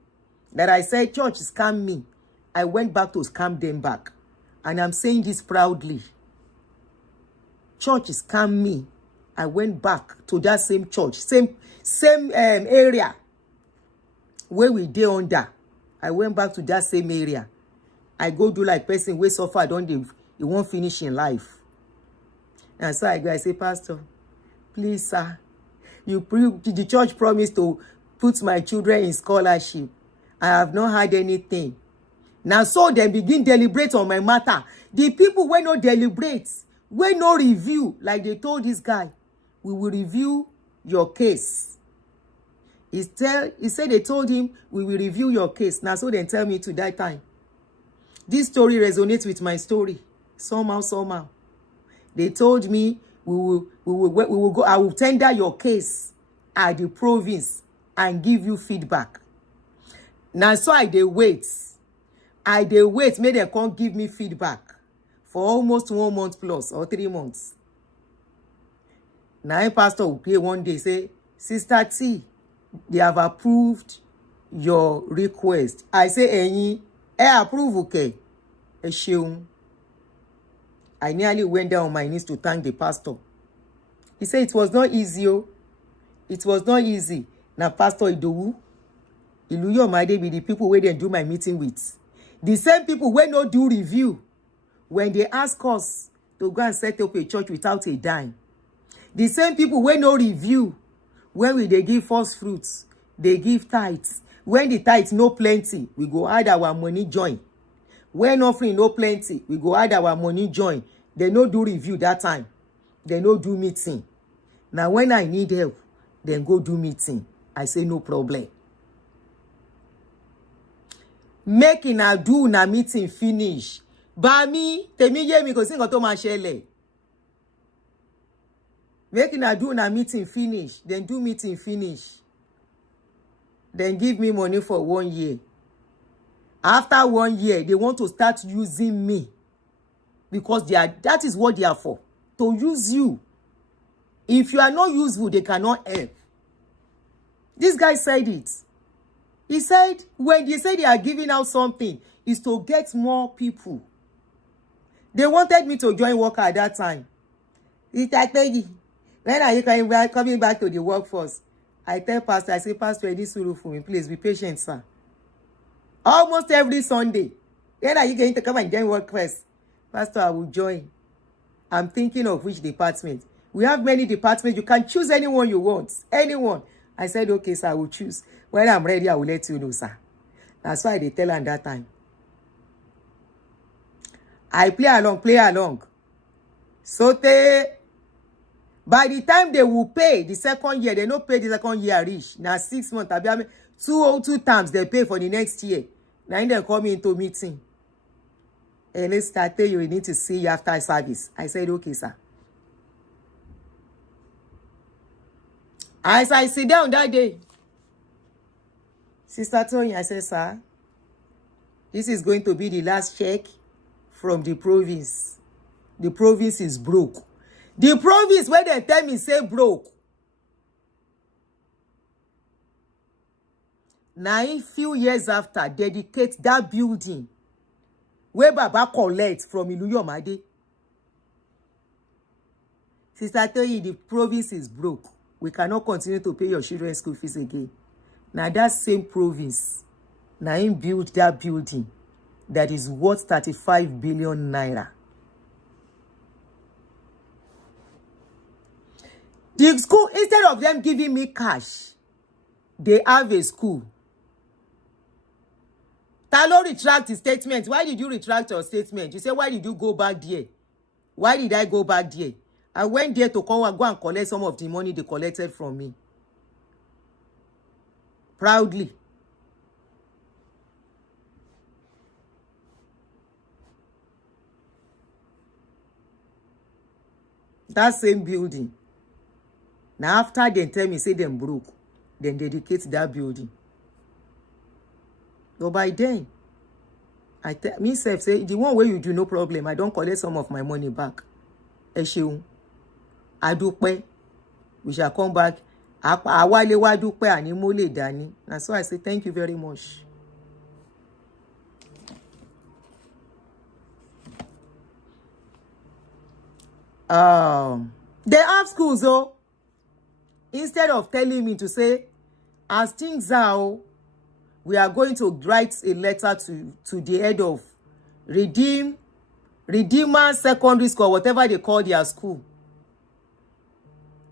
that I said church scammed me, I went back to scam them back. And I'm saying this proudly. Church scammed me. I went back to that same church, same area where we dey under. I went back to that same area. I go do like person wey suffer, don't they? You won't finish in life. And so I go, I say, Pastor, please, sir, the church promised to put my children in scholarship. I have not had anything. Now, so they begin deliberate on my matter. The people wey no deliberate, wey no review, like they told this guy, we will review your case. He said they told him, we will review your case. Now, so they tell me to that time. This story resonates with my story. Somehow. They told me, we will go, I will tender your case at the province and give you feedback. Now, so I dey wait. May they come give me feedback for almost 1 month plus or 3 months. Now, a pastor will pay one day, say, Sister T, they have approved your request. I say, approve, okay? I nearly went down on my knees to thank the pastor. He said it was not easy. It was not easy. Now, Pastor Idowu, Iluyomade be the people where they do my meeting with. The same people when no do review, when they ask us to go and set up a church without a dime. The same people when no review, when they give first fruits, they give tithes. When the tithes no plenty, we go add our money join. When offering no plenty, we go add our money join. They no do review that time. They no do meeting. Now when I need help, then go do meeting. I say no problem. Making a do na meeting finish. Ba mi, temi ye mi ko si nkan to ma ṣẹlẹ̀. Making a do na meeting finish. Then do meeting finish. Then give me money for 1 year. After 1 year, they want to start using me. Because that is what they are for. To use you. If you are not useful, they cannot help. This guy said it. He said, when they say they are giving out something, is to get more people. They wanted me to join worker at that time. It's like, when are you coming back to the workforce? I tell pastor, I say, Pastor, this suru for me, please be patient, sir. Almost every Sunday. When are you going to come and join work first? Pastor, I will join. I'm thinking of which department. We have many departments. You can choose anyone you want. Anyone. I said, okay, sir, I will choose. When I'm ready, I will let you know, sir. That's why they tell her that time. I play along. So by the time they will pay the second year, they don't pay the second year reach. Now 6 months, I mean, 2 times they pay for the next year. Now they call me into meeting. And let's start you need to see you after service. I said, okay, sir. As I sit down that day, Sister Tony, I said, sir, this is going to be the last check from the province. The province is broke. The province where they tell me say broke. Now, a few years after, dedicate that building where Baba collect from Iluyomade. Sister Toyi, the province is broke. We cannot continue to pay your children's school fees again. Now, that same province, now him build that building that is worth 35 billion naira. The school, instead of them giving me cash, they have a school. Talo retract his statement. Why did you retract your statement? You say, why did you go back there? Why did I go back there? I went there to go and collect some of the money they collected from me. Proudly. That same building. Now after they tell me, say them broke, then dedicate that building. But by then, I tell myself, say, the one way you do, no problem. I don't collect some of my money back. Esheun. Adupe. We shall come back. Awale wa dupe ani mole dani. And so I say, thank you very much. They have schools, though. Instead of telling me to say, as things are, we are going to write a letter to the head of Redeemer Secondary School, whatever they call their school,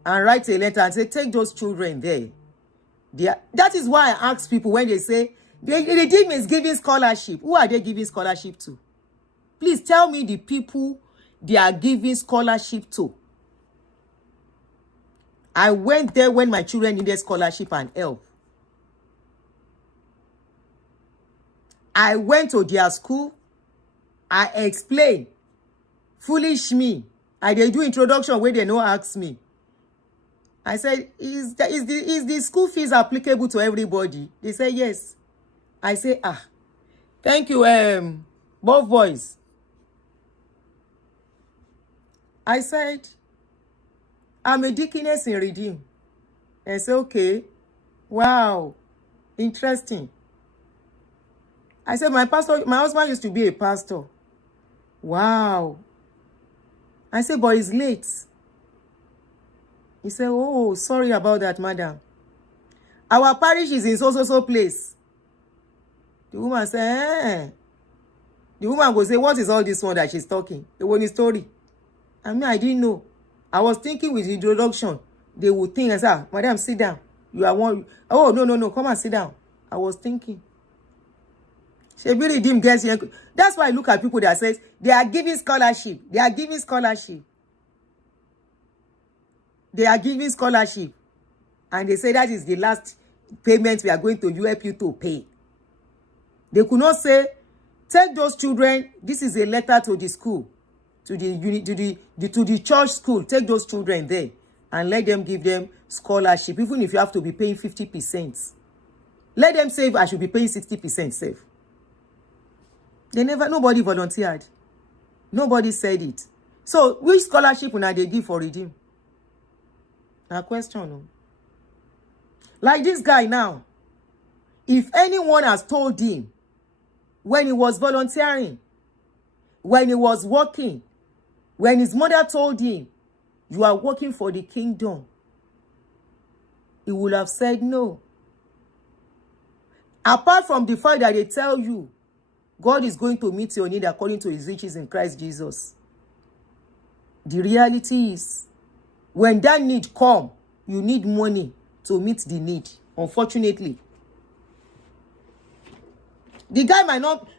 and write a letter and say, take those children there. That is why I ask people when they say, the Redeemer is giving scholarship. Who are they giving scholarship to? Please tell me the people they are giving scholarship to. I went there when my children needed scholarship and help. I went to their school. I explained. Foolish me. I they do introduction where they no ask me. I said, is the school fees applicable to everybody? They say yes. I say, thank you, both boys. I said, I'm a deaconess in Redeem. I said, okay. Wow. Interesting. I said, my husband used to be a pastor. Wow. I said, but he's late. He said, oh, sorry about that, madam. Our parish is in so place. The woman said, The woman will say, what is all this one that she's talking? It was a story. I mean, I didn't know. I was thinking with the introduction, they would think, I said, madam, sit down. You are one. Oh, no, come and sit down. I was thinking. She really didn't get here. That's why I look at people that says they are giving scholarship. They are giving scholarship. They are giving scholarship. And they say that is the last payment we are going to help you to pay. They could not say, take those children. This is a letter to the school, to the church school. Take those children there and let them give them scholarship, even if you have to be paying 50%. Let them say I should be paying 60% safe. Nobody volunteered. Nobody said it. So, which scholarship will they give for Redeem? A question. Like this guy now. If anyone has told him when he was volunteering, when he was working, when his mother told him, you are working for the kingdom, he would have said no. Apart from the fact that they tell you, God is going to meet your need according to his riches in Christ Jesus. The reality is, when that need come, you need money to meet the need, unfortunately. The guy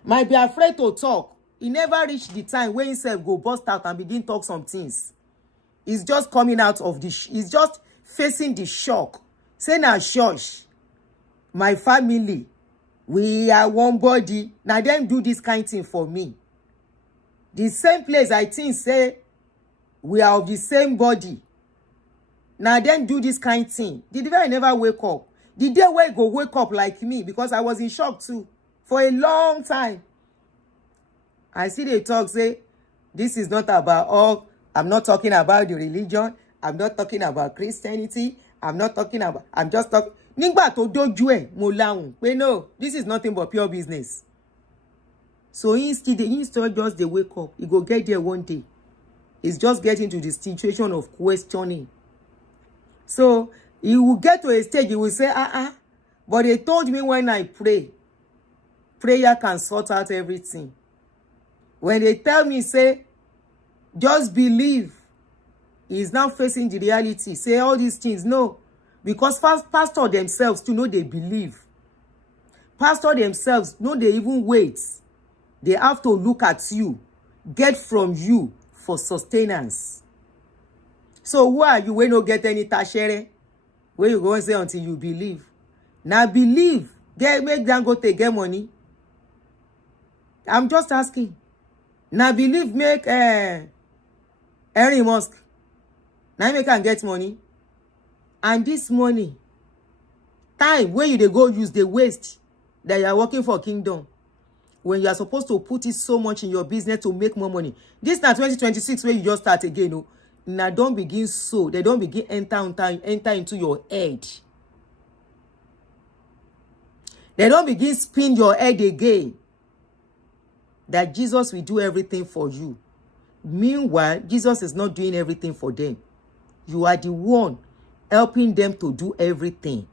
might be afraid to talk. He never reached the time where himself go bust out and begin talk some things. He's just coming out of he's just facing the shock. Say now, shush, my family, we are one body. Now them do this kind of thing for me. The same place I think say we are of the same body. Now them do this kind of thing. The day I never wake up. The day where go wake up like me, because I was in shock too for a long time. I see they talk, say, this is not about all. I'm not talking about the religion. I'm not talking about Christianity. I'm just talking. Nígbà tó dojú ẹ̀, mo láhùn pé no, this is nothing but pure business. So instead just they wake up. He go get there one day. He's just getting to the situation of questioning. So he will get to a stage, he will say, but they told me when I pray, prayer can sort out everything. When they tell me, say, just believe, he's now facing the reality. Say all these things. No. Because pastor themselves to know they believe. Pastor themselves know they even wait. They have to look at you, get from you for sustenance. So who are you when you get any tashere? Where you go and say until you believe? Now believe. Make them go take get money. I'm just asking. Now believe make Henry Musk. Now you can get money. And this money, time where you they go use the waste that you are working for kingdom. When you are supposed to put it so much in your business to make more money. This now 2026 where you just start again. No? Now don't begin so. They don't begin enter into your head. They don't begin spin your head again. That Jesus will do everything for you. Meanwhile, Jesus is not doing everything for them. You are the one helping them to do everything.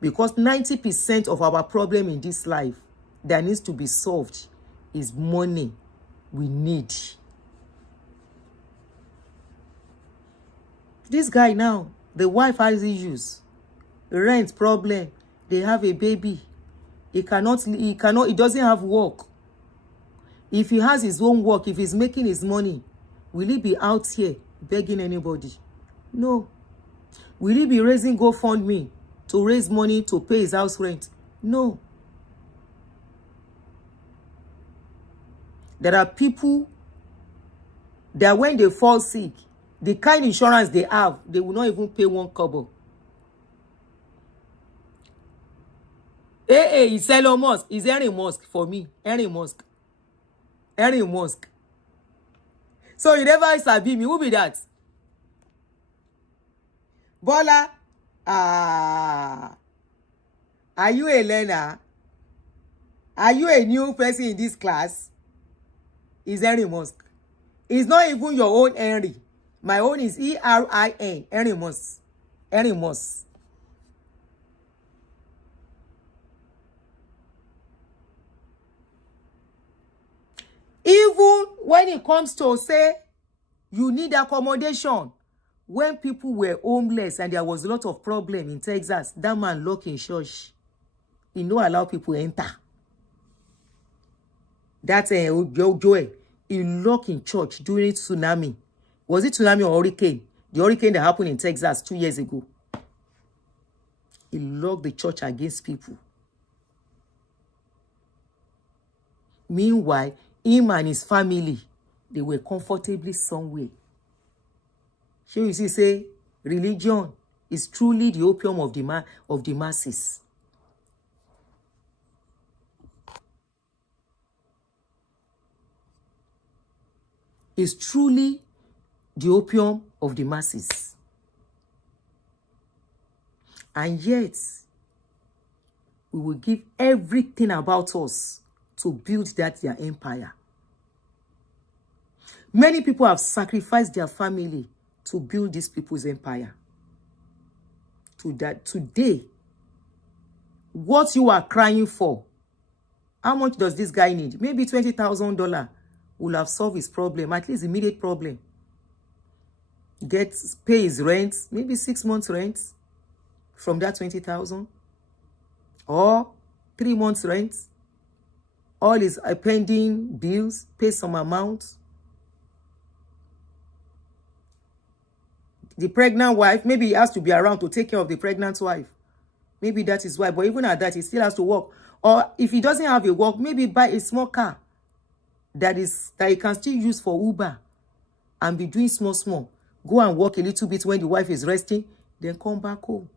Because 90% of our problem in this life that needs to be solved is money we need. This guy now, the wife has issues. Rent problem. They have a baby. He doesn't have work. If he has his own work, if he's making his money, will he be out here begging anybody? No. Will he be raising GoFundMe to raise money to pay his house rent? No. There are people that when they fall sick, the kind of insurance they have, they will not even pay one kobo. It's Elon Musk. It's Henry Musk for me. Henry Musk. So you never sabi me. Who be that? Bola. Are you a learner? Are you a new person in this class? It's Henry Musk. It's not even your own Henry. My own is E-R-I-N. Henry Musk. Henry Musk. Even when it comes to say you need accommodation, when people were homeless and there was a lot of problem in Texas, that man locked in church. He no allow people enter. That's Joey. He locked in church during tsunami. Was it tsunami or hurricane? The hurricane that happened in Texas 2 years ago. He locked the church against people. Meanwhile, him and his family, they were comfortably somewhere. Here you see, say, religion is truly the opium of the masses. It's truly the opium of the masses. And yet, we will give everything about us to build their empire. Many people have sacrificed their family to build these people's empire. to that today. What you are crying for, how much does this guy need? Maybe $20,000 will have solved his problem, at least immediate problem. Pay his rent, maybe 6 months rent from that 20,000, or 3 months rent. All his pending bills, pay some amount. The pregnant wife, maybe he has to be around to take care of the pregnant wife. Maybe that is why. But even at that, he still has to work. Or if he doesn't have a work, maybe buy a small car that he can still use for Uber and be doing small. Go and work a little bit when the wife is resting, then come back home.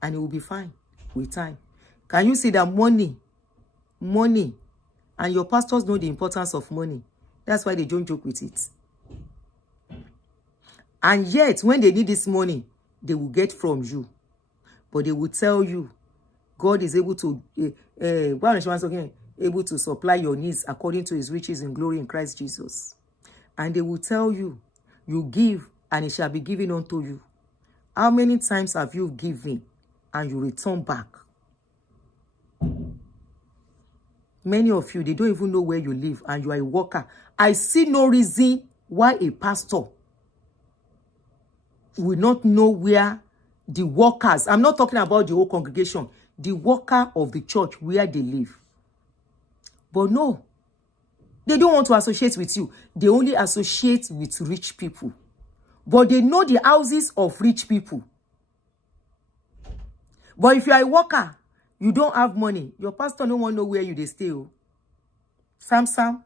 And it will be fine with time. Can you see that money, and your pastors know the importance of money. That's why they don't joke with it. And yet, when they need this money, they will get from you. But they will tell you, God is able to, able to supply your needs according to his riches in glory in Christ Jesus. And they will tell you, you give and it shall be given unto you. How many times have you given and you return back? Many of you, they don't even know where you live and you are a worker. I see no reason why a pastor will not know where the workers, I'm not talking about the whole congregation, the worker of the church, where they live. But no, they don't want to associate with you. They only associate with rich people. But they know the houses of rich people. But if you are a worker, you don't have money, your pastor don't want to know where you they stay. Sam.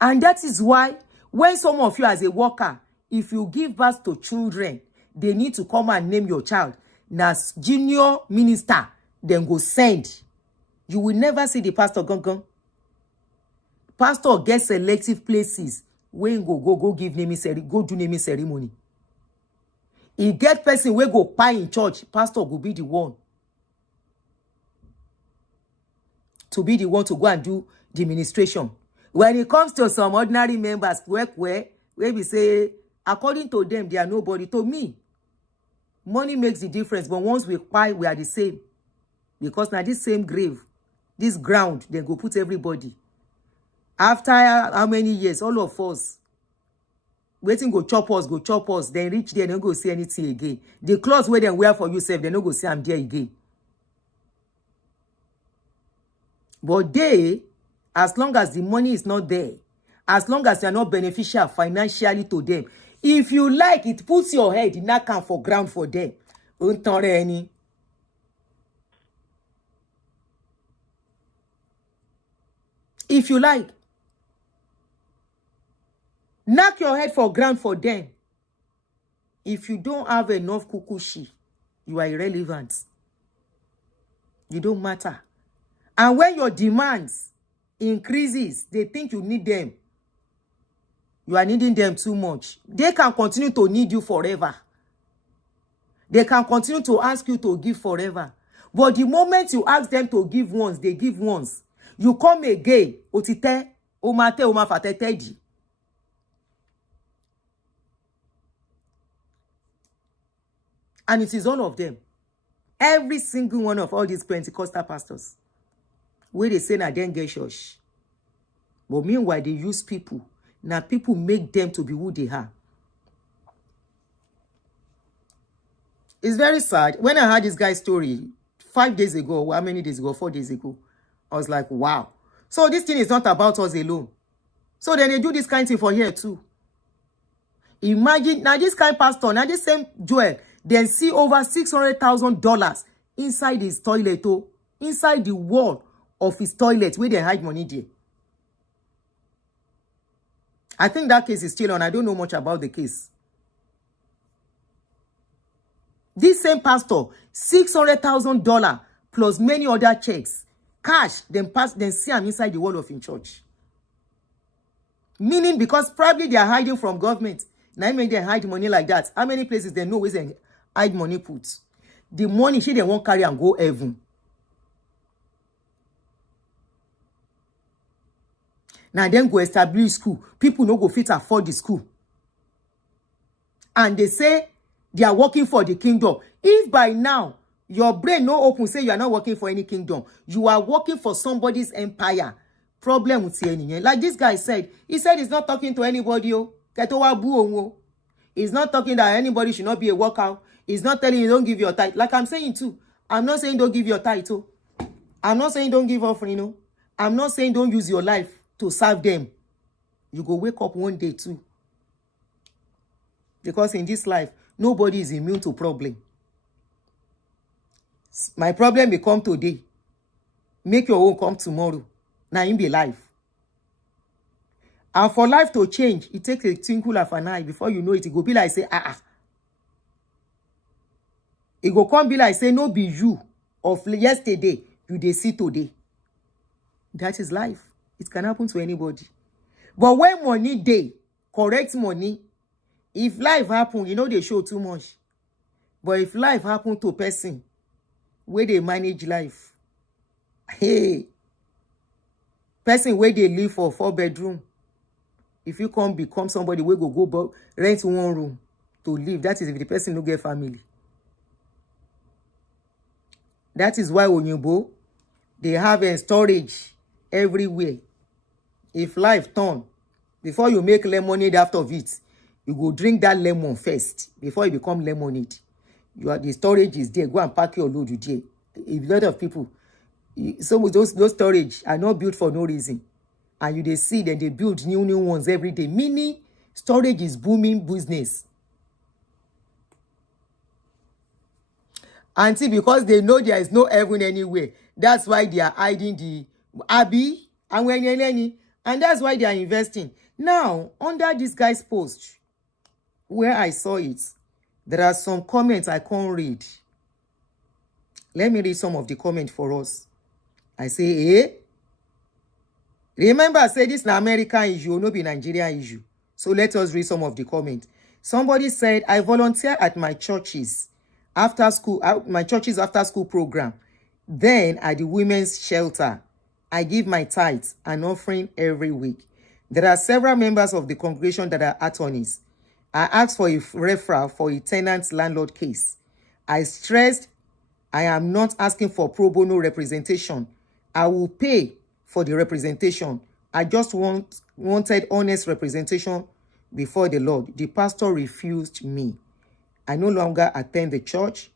And that is why when some of you as a worker, if you give birth to children, they need to come and name your child. Now, junior minister, then go send. You will never see the pastor gong. Pastor gets selective places when go give naming ceremony, go do naming ceremony. He get person where go pie in church, pastor will be the one to go and do the ministration. When it comes to some ordinary members, where we say, according to them, they are nobody. To me, money makes the difference. But once we pie, we are the same. Because now this same grave, this ground, they go put everybody. After how many years, all of us, waiting go chop us, then reach there, they don't go see anything again. The clothes where they wear for yourself, they don't go see them there again. But they, as long as the money is not there, as long as they are not beneficial financially to them, if you like, it puts your head in that can for ground for them. If you like, knock your head for ground for them. If you don't have enough kukushi, you are irrelevant. You don't matter. And when your demands increases, they think you need them. You are needing them too much. They can continue to need you forever. They can continue to ask you to give forever. But the moment you ask them to give once, they give once. You come again, otite, omate, omafatetedi. And it is all of them. Every single one of all these Pentecostal pastors. Where they say, na then get church. But meanwhile, they use people. Now people make them to be who they are. It's very sad. When I heard this guy's story 5 days ago, how many days ago, 4 days ago, I was like, wow. So this thing is not about us alone. So then they do this kind of thing for here too. Imagine, now this kind of pastor, now this same Joel, then see over $600,000 inside his toilet, inside the wall of his toilet where they hide money there. I think that case is still on. I don't know much about the case. This same pastor, $600,000 plus many other checks, cash, then see him inside the wall of his church. Meaning because probably they are hiding from government. Now I mean they hide money like that. How many places they know where they hide money put? The money they won't carry and go heaven. Now then go establish school. People no go fit afford the school. And they say They are working for the kingdom. If by now your brain no open, say you are not working for any kingdom, you are working for somebody's empire. Problem with any. Like this guy said, he said he's not talking to anybody. He's not talking that anybody should not be a worker. He's not telling you don't give your tithe. Like I'm saying too. I'm not saying don't give your tithe. I'm not saying don't give offering. I'm not saying don't use your life to serve them. You go wake up one day too. Because in this life, nobody is immune to problem. My problem will come today. Make your own come tomorrow. Now in be life. And for life to change, it takes a twinkle of an eye. Before you know it, it go be like say, It go come be like say, no be you of yesterday, you dey see today. That is life. It can happen to anybody. But when money dey, correct money, if life happen, they show too much. But if life happen to person, where they manage life, hey, person where they live for 4 bedroom, if you come become somebody where go rent 1 room to live, that is if the person no get family. That is why Onyibo, they have a storage everywhere. If life turn, before you make lemonade out of it, you go drink that lemon first before it become lemonade. The storage is there. Go and pack your load there. A lot of people, some of those storage are not built for no reason. And they see that they build new ones every day. Meaning, storage is booming business. Auntie, because they know there is no heaven anywhere. That's why they are hiding the Abi and that's why they are investing. Now, under this guy's post, where I saw it, there are some comments I can't read. Let me read some of the comments for us. I say, remember, I said this is an American issue, no be Nigerian issue. So let us read some of the comments. Somebody said, I volunteer at my church's after school program. Then at the women's shelter, I give my tithes and offering every week. There are several members of the congregation that are attorneys. I asked for a referral for a tenant-landlord case. I stressed I am not asking for pro bono representation. I will pay for the representation. I just wanted honest representation before the Lord. The pastor refused me. I no longer attend the church,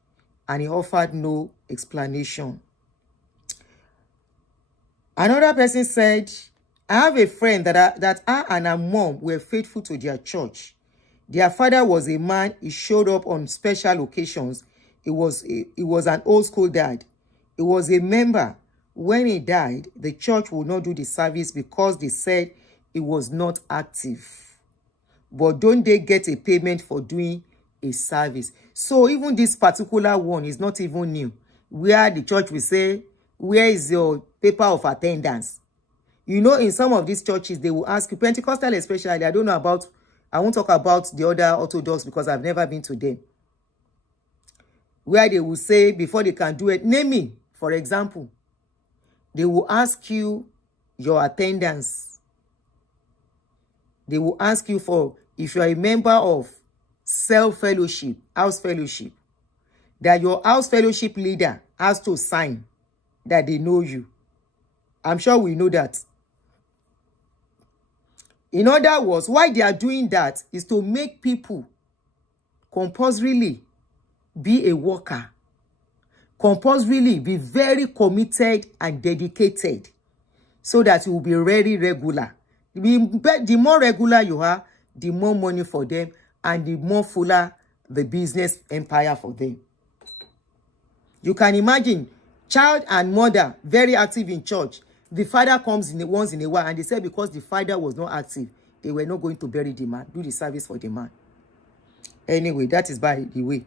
and he offered no explanation. Another person said, I have a friend that I and her mom were faithful to their church. Their father was a man. He showed up on special occasions. He was an old school dad. He was a member. When he died, the church would not do the service because they said he was not active. But don't they get a payment for doing a service? So even this particular one is not even new. Where the church will say, where is your paper of attendance? In some of these churches, they will ask you, Pentecostal especially, I won't talk about the other Orthodox because I've never been to them. Where they will say, before they can do it, naming, for example, they will ask you your attendance. They will ask you for, if you are a member of self-fellowship, house fellowship, that your house fellowship leader has to sign that they know you. I'm sure we know that. In other words, why they are doing that is to make people compulsorily be a worker, compulsorily be very committed and dedicated, so that you will be very regular. The more regular you are, the more money for them, and the more fuller the business empire for them. You can imagine child and mother very active in church. The father comes once in a while, and they said because the father was not active, they were not going to bury the man, do the service for the man. Anyway, that is by the way.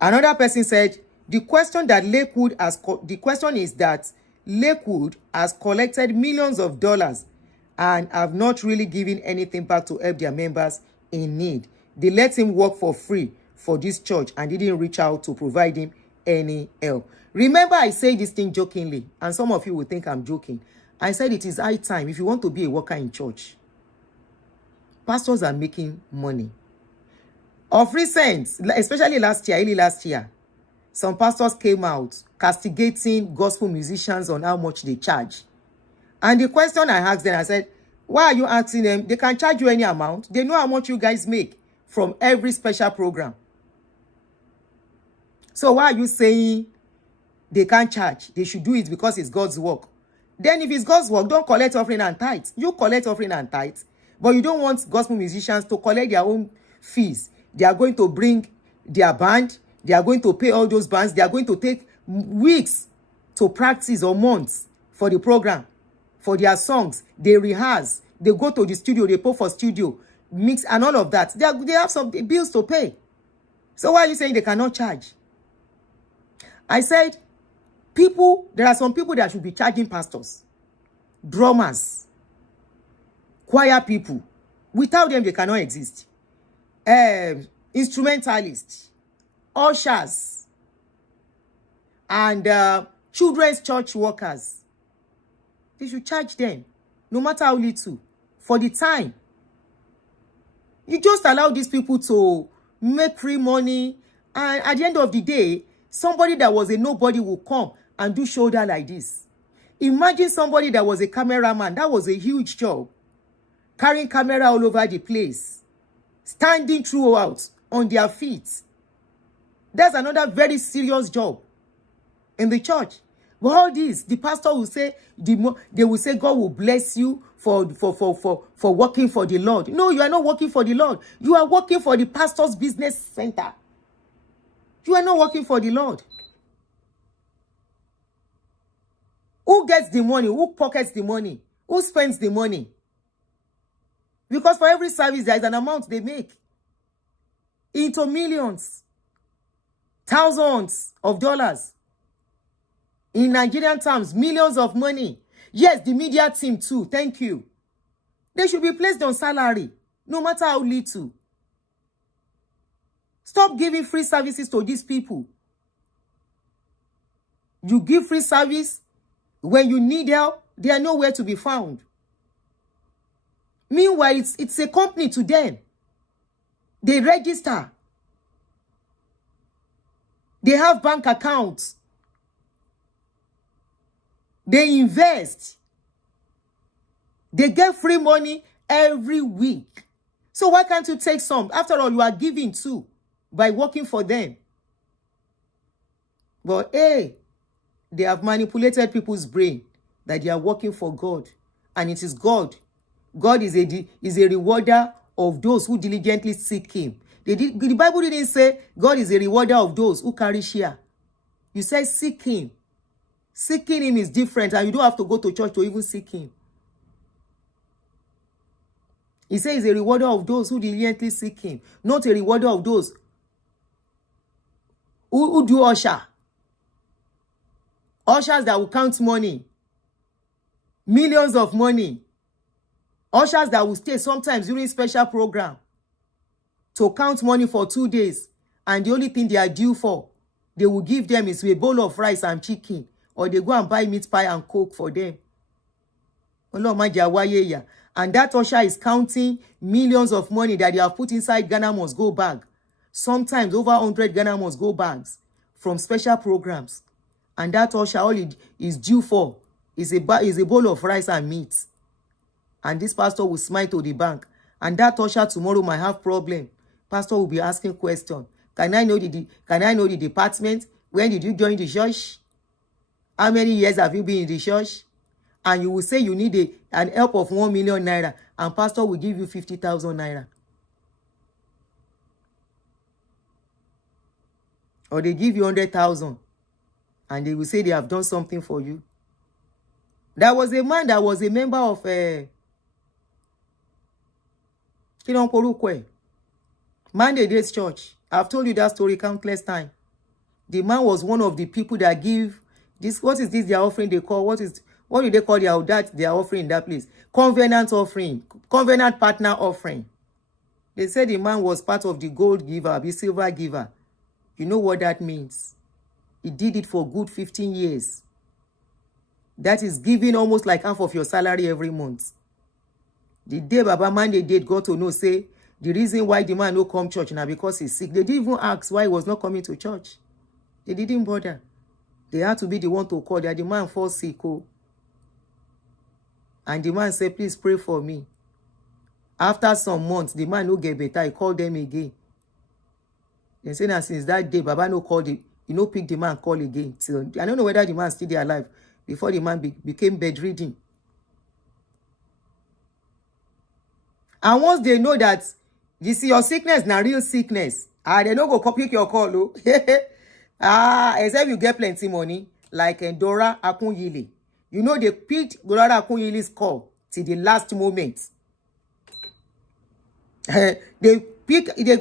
Another person said, the question is that Lakewood has collected millions of dollars and have not really given anything back to help their members in need. They let him work for free for this church and didn't reach out to provide him any help. Remember, I say this thing jokingly, and some of you will think I'm joking. I said it is high time if you want to be a worker in church. Pastors are making money. Of recent, especially early last year, some pastors came out castigating gospel musicians on how much they charge. And the question I asked them, I said, why are you asking them? They can charge you any amount. They know how much you guys make from every special program. So why are you saying they can't charge? They should do it because it's God's work. Then if it's God's work, don't collect offering and tithe. You collect offering and tithe, but you don't want gospel musicians to collect their own fees. They are going to bring their band. They are going to pay all those bands. They are going to take weeks to practice or months for the program, for their songs. They rehearse. They go to the studio. They pay for studio, mix and all of that. They have some bills to pay. So why are you saying they cannot charge? I said, there are some people that should be charging pastors, drummers, choir people. Without them, they cannot exist. Instrumentalists, ushers, and children's church workers. They should charge them, no matter how little, for the time. You just allow these people to make free money, and at the end of the day, somebody that was a nobody will come and do shoulder like this. Imagine somebody that was a cameraman. That was a huge job. Carrying camera all over the place. Standing throughout on their feet. That's another very serious job in the church. But all this, the pastor will say, they will say, God will bless you for working for the Lord. No, you are not working for the Lord. You are working for the pastor's business center. You are not working for the Lord. Who gets the money? Who pockets the money? Who spends the money? Because for every service, there is an amount they make. Into millions. Thousands of dollars. In Nigerian terms, millions of money. Yes, the media team too. Thank you. They should be placed on salary, no matter how little. Stop giving free services to these people. You give free service. When you need help, they are nowhere to be found. Meanwhile, it's a company to them. They register. They have bank accounts. They invest. They get free money every week. So why can't you take some? After all, you are giving too by working for them. But hey, they have manipulated people's brain that they are working for God. And it is God. God is a rewarder of those who diligently seek him. The Bible didn't say God is a rewarder of those who carry share. You said seek him. Seeking him is different, and you don't have to go to church to even seek him. He says he's a rewarder of those who diligently seek him, not a rewarder of those who do usher. Ushers that will count money. Millions of money. Ushers that will stay sometimes during special program to count money for 2 days. And the only thing they are due for, they will give them is a bowl of rice and chicken. Or they go and buy meat pie and coke for them. And that usher is counting millions of money that they have put inside Ghana Must Go bag. Sometimes over 100 Ghana Must Go bags from special programs. And that usher, all it is due for is a bowl of rice and meat. And this pastor will smile to the bank. And that usher tomorrow might have problem. Pastor will be asking question. Can I know the department? When did you join the church? How many years have you been in the church? And you will say you need an help of 1 million naira. And pastor will give you 50,000 naira. Or they give you 100,000. And they will say they have done something for you. There was a man that was a member of Monday Days Church. I've told you that story countless times. The man was one of the people that give this. What is this? Their offering they call. What do they call their offering in that place? Covenant offering, covenant partner offering. They said the man was part of the gold giver, the silver giver. You know what that means? He did it for good 15 years. That is giving almost like half of your salary every month. The day Baba Monday did got to know, say, the reason why the man no come church now because he's sick. They didn't even ask why he was not coming to church. They didn't bother. They had to be the one to call that the man fall sick. Oh. And the man said, please pray for me. After some months, the man no get better. He called them again. They say that since that day, Baba no called him. He no pick the man call again. So I don't know whether the man still there alive before the man became bedridden. And once they know that you see your sickness na real sickness, they no go pick your call. Oh. Except you get plenty money, like Dora Akunyili. You know they picked Dora Akunyili's call till the last moment. They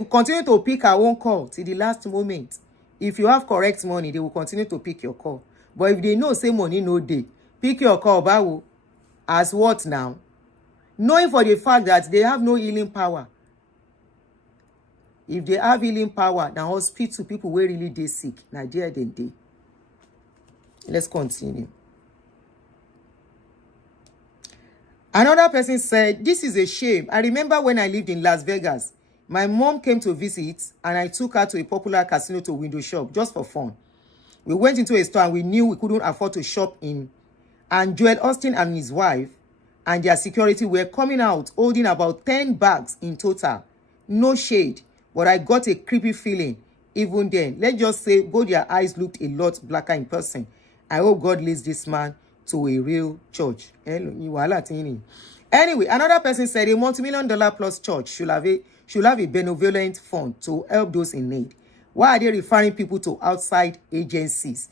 continue to pick our own call till the last moment. If you have correct money, they will continue to pick your call. But if they know say money no day, pick your call, bawo. As what now? Knowing for the fact that they have no healing power. If they have healing power, now hospital people were really dey sick. Now there they dey. Let's continue. Another person said, this is a shame. I remember when I lived in Las Vegas, my mom came to visit and I took her to a popular casino to window shop just for fun. We went into a store and we knew we couldn't afford to shop in. And Joel Austin and his wife and their security were coming out holding about 10 bags in total. No shade, but I got a creepy feeling even then. Let's just say both their eyes looked a lot blacker in person. I hope God leads this man to a real church. Anyway, another person said a multi-million-dollar plus church should have a benevolent fund to help those in need. Why are they referring people to outside agencies?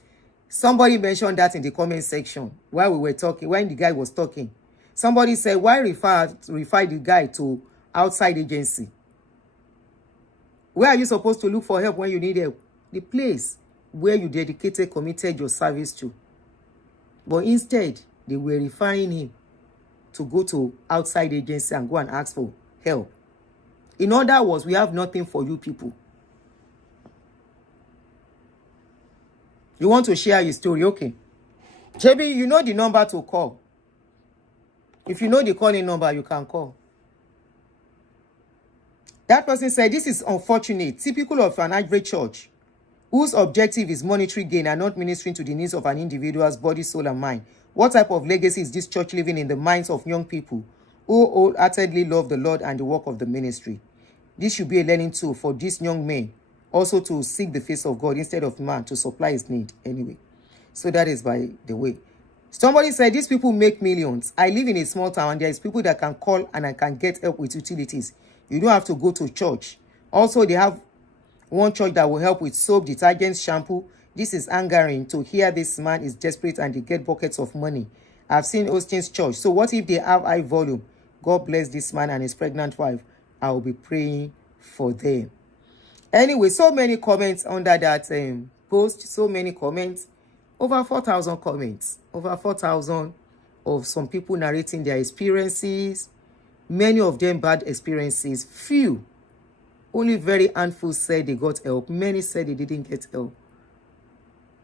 Somebody mentioned that in the comment section while we were talking, when the guy was talking. Somebody said, why refer the guy to outside agency? Where are you supposed to look for help when you need help? The place where you committed your service to. But instead, they were referring him to go to outside agency and go and ask for help. In other words, we have nothing for you people. You want to share your story? Okay. JB, you know the number to call. If you know the calling number, you can call. That person said, this is unfortunate, typical of an average church, whose objective is monetary gain and not ministering to the needs of an individual's body, soul, and mind. What type of legacy is this church living in the minds of young people who wholeheartedly love the Lord and the work of the ministry? This should be a learning tool for these young men, also to seek the face of God instead of man to supply his need anyway. So that is by the way. Somebody said, these people make millions. I live in a small town and there is people that can call and I can get help with utilities. You don't have to go to church. Also, they have one church that will help with soap, detergents, shampoo. This is angering to hear this man is desperate and they get buckets of money. I've seen Austin's church. So what if they have high volume? God bless this man and his pregnant wife. I will be praying for them. Anyway, so many comments under that post. So many comments. Over 4,000 comments. Over 4,000 of some people narrating their experiences. Many of them bad experiences. Few. Only very handful said they got help. Many said they didn't get help.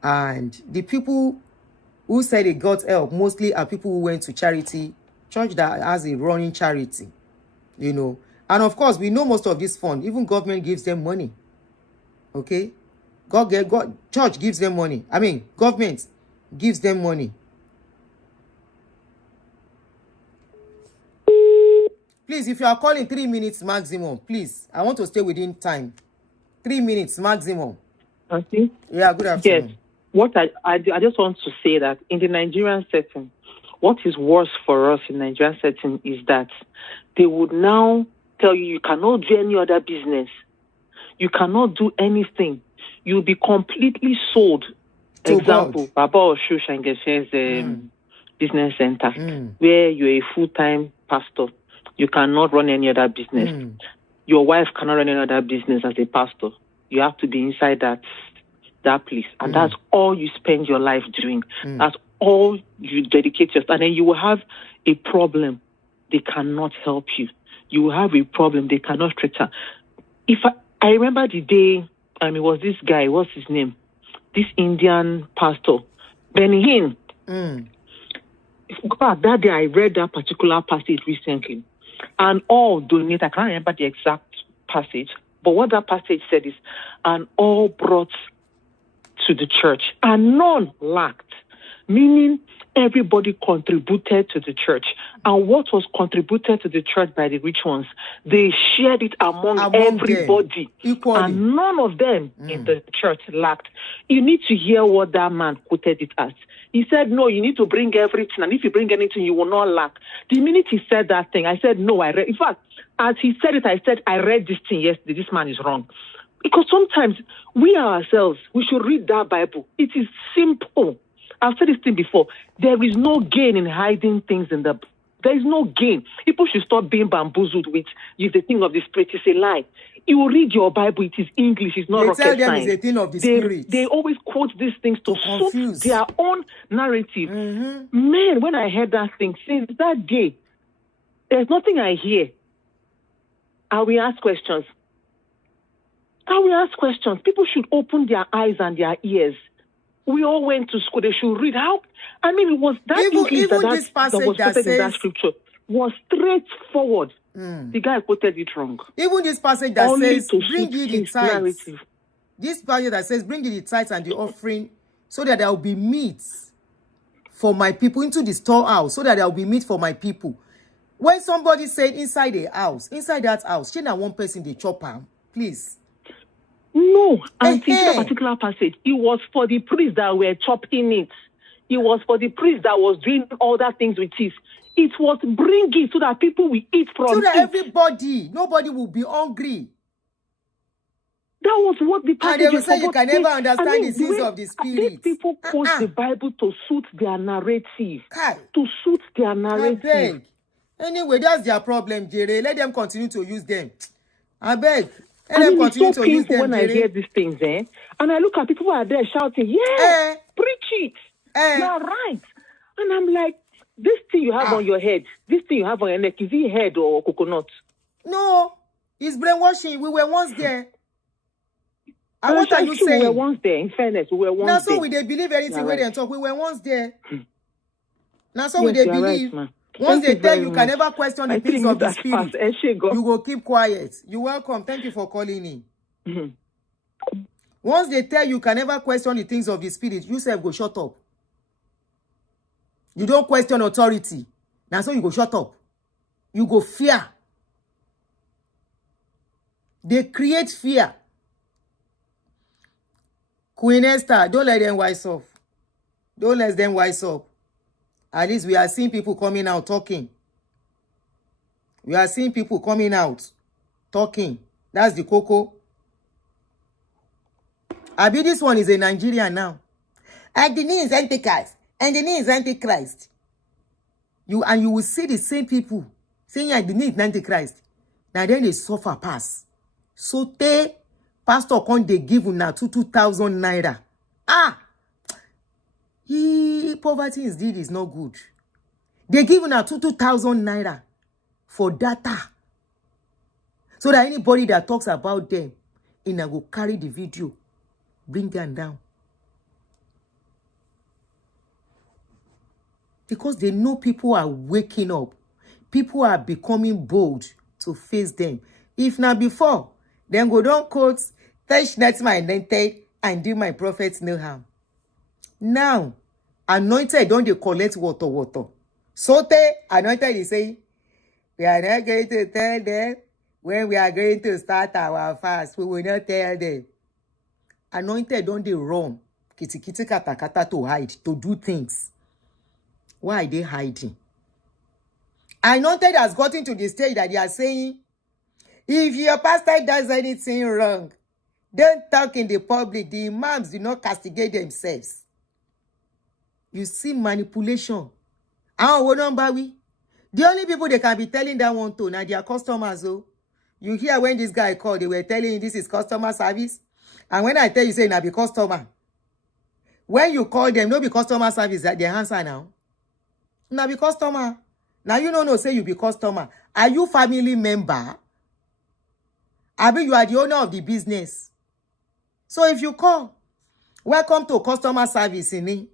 And the people who said they got help mostly are people who went to charity, church that has a running charity, you know. And of course, we know most of this fund, even government gives them money. Okay? Church gives them money. I mean, government gives them money. Please, if you are calling 3 minutes maximum, please, I want to stay within time. 3 minutes maximum. Okay. Yeah, good afternoon. Yes. What I just want to say that in the Nigerian setting, what is worse for us in Nigerian setting is that they would now tell you cannot do any other business. You cannot do anything. You'll be completely sold. To Example, God. Baba Oshu Shangeshe's business center, where you're a full-time pastor. You cannot run any other business. Your wife cannot run any other business as a pastor. You have to be inside that place. And that's all you spend your life doing. That's all you dedicate yourself. And then you will have a problem. They cannot help you. You will have a problem. They cannot straighten. If I remember the day, it was this guy, what's his name? This Indian pastor, Benny Hinn. That day I read that particular passage recently. And all donate, I can't remember the exact passage, but what that passage said is, and all brought to the church, and none lacked, meaning everybody contributed to the church. And what was contributed to the church by the rich ones, they shared it among everybody. Equally. And none of them in the church lacked. You need to hear what that man quoted it as. He said, no, you need to bring everything. And if you bring anything, you will not lack. The minute he said that thing, I said, no, I read. In fact, as he said it, I said, I read this thing yesterday. This man is wrong. Because sometimes we ourselves, we should read that Bible. It is simple. I've said this thing before. There is no gain in hiding things in the. There is no gain. People should stop being bamboozled with "is the thing of the spirit." It's a lie. You read your Bible. It is English. It's not rocket science. They tell them it's a thing of the spirit. They always quote these things to suit their own narrative. Man, when I heard that thing, since that day, there's nothing I hear. I will ask questions. People should open their eyes and their ears. We all went to school. They should read. How? I mean, it was that English that was quoted in that scripture was straightforward. The guy quoted it wrong. Even this passage that says, "Bring ye the tithes." This passage that says, "Bring ye the tithes and the offering, so that there will be meat for my people into the storehouse, so that there will be meat for my people." When somebody said inside that house, she not one person they chop am, please. No, and in that particular passage, it was for the priests that were chopping it. It was for the priest that was doing all that things with it. It was bringing so that people will eat from it. So that nobody will be hungry. That was what the passage and they will say you can never understand the things of the spirit. These people quote the Bible to suit their narrative. To suit their narrative. Anyway, that's their problem, Jere. Let them continue to use them. I beg. Let them continue to use them, when I hear these things, and I look at people who are there shouting, yeah, preach it. You're right. And I'm like, this thing you have on your head, this thing you have on your neck, is it head or coconut? No, it's brainwashing. We were once there. And what are you saying? We were once there. In fairness, we were once there. Now, so we they believe anything where they talk. We were once there. Now, so we they believe. Right, once they tell you can never question the things of the spirit, you go keep quiet. You're welcome. Thank you for calling in. Once they tell you can never question the things of the spirit, you say go shut up. You don't question authority. Now, so you go shut up. You go fear. They create fear. Queen Esther, don't let them wise up. Don't let them wise up. At least we are seeing people coming out talking. We are seeing people coming out talking. That's the cocoa. Abi, this one is a Nigerian now. Aduni is Antichrist. Aduni is Antichrist. You will see the same people saying Aduni is Antichrist. Now then they suffer pass. So they pastor con they give una 2,000 naira. Poverty indeed is not good. They give una 2,000 naira for data. So that anybody that talks about them, go carry the video, bring them down. Because they know people are waking up. People are becoming bold to face them. If not before, then go don't quote, touch not my anointed and do my prophets no harm. Now, anointed don't they collect water. So they anointed is saying, we are not going to tell them when we are going to start our fast. We will not tell them. Anointed don't they run. Kitty kata kata to hide, to do things. Why are they hiding? Anointed has gotten to the stage that they are saying, if your pastor does anything wrong, don't talk in the public. The imams do not castigate themselves. You see manipulation. The only people they can be telling that one to now their customers. Oh, you hear when this guy called, they were telling you this is customer service. And when I tell you, say now be customer. When you call them, no be customer service that they answer now. Now be customer. Now you don't know, say you be customer. Are you family member? I mean, you are the owner of the business. So if you call, welcome to customer service in it.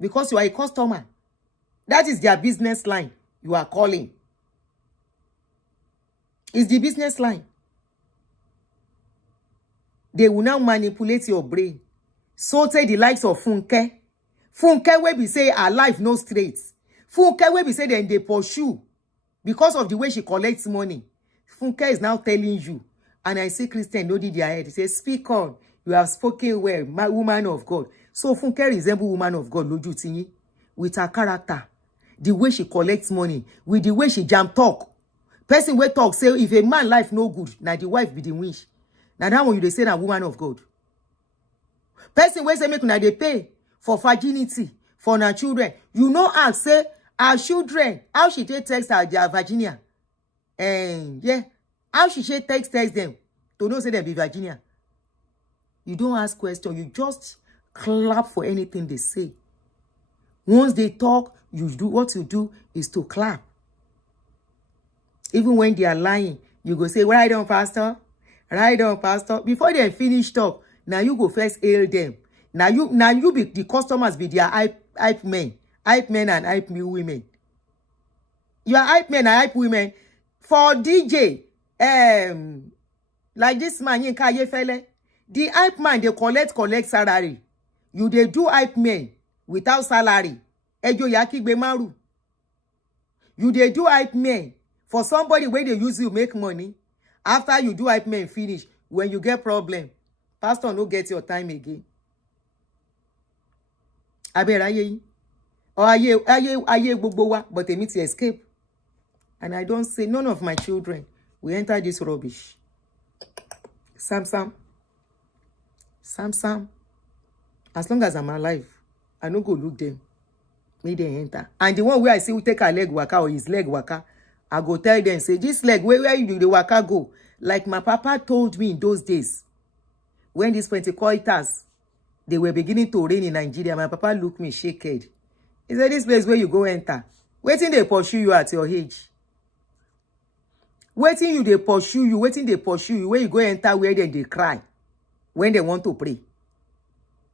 Because you are a customer. That is their business line you are calling. It's the business line. They will now manipulate your brain. So take the likes of Funke. Funke wey be say her life no straight. Funke wey be say then they pursue because of the way she collects money. Funke is now telling you, and I say Christian no did their head. He says, speak on. You have spoken well, my woman of God. So Funke resemble woman of God, Loju Tinyi, with her character, the way she collects money, with the way she jam talk. Person wey talk say if a man life no good, now the wife be the wish. Now that one you they say na woman of God. Person wey say make una dey pay for virginity for our children. You know ask say our children, how she take text her their Virginia? Yeah, how she take text them to know say they be Virginia. You don't ask question, you just clap for anything they say. Once they talk, you do what you do is to clap. Even when they are lying, you go say, right on, pastor. Right on, pastor. Before they finish talk, now you go first hail them. Now you be the customers be their hype men and hype women. You are hype men and hype women for DJ. Like this man Yinka Ayefele, the hype man they collect salary. You they do hype men without salary. Ejo yaki gbe maru. You they do hype men for somebody where they use you make money. After you do hype men finish, when you get problem, pastor no get your time again. Aberaye, or aye gbogbo wa, but they need to escape. And I don't say none of my children will enter this rubbish. Sam. As long as I'm alive, I no go look them. May they enter. And the one where I see who take her leg waka or his leg waka, I go tell them, say, this leg, where you do the waka go? Like my papa told me in those days, when these Pentecostals, they were beginning to reign in Nigeria, my papa looked me, shake head. He said, this place where you go enter, waiting they pursue you at your age. Waiting they pursue you, where you go enter where then they cry, when they want to pray.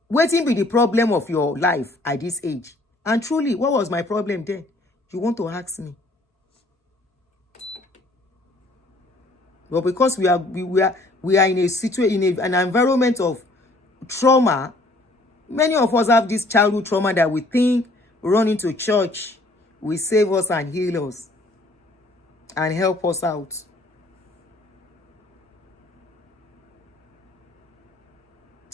Waiting be the problem of your life at this age. And truly, what was my problem then? You want to ask me. But because we are in a situation, in an environment of trauma, many of us have this childhood trauma that we think running to church will save us and heal us and help us out.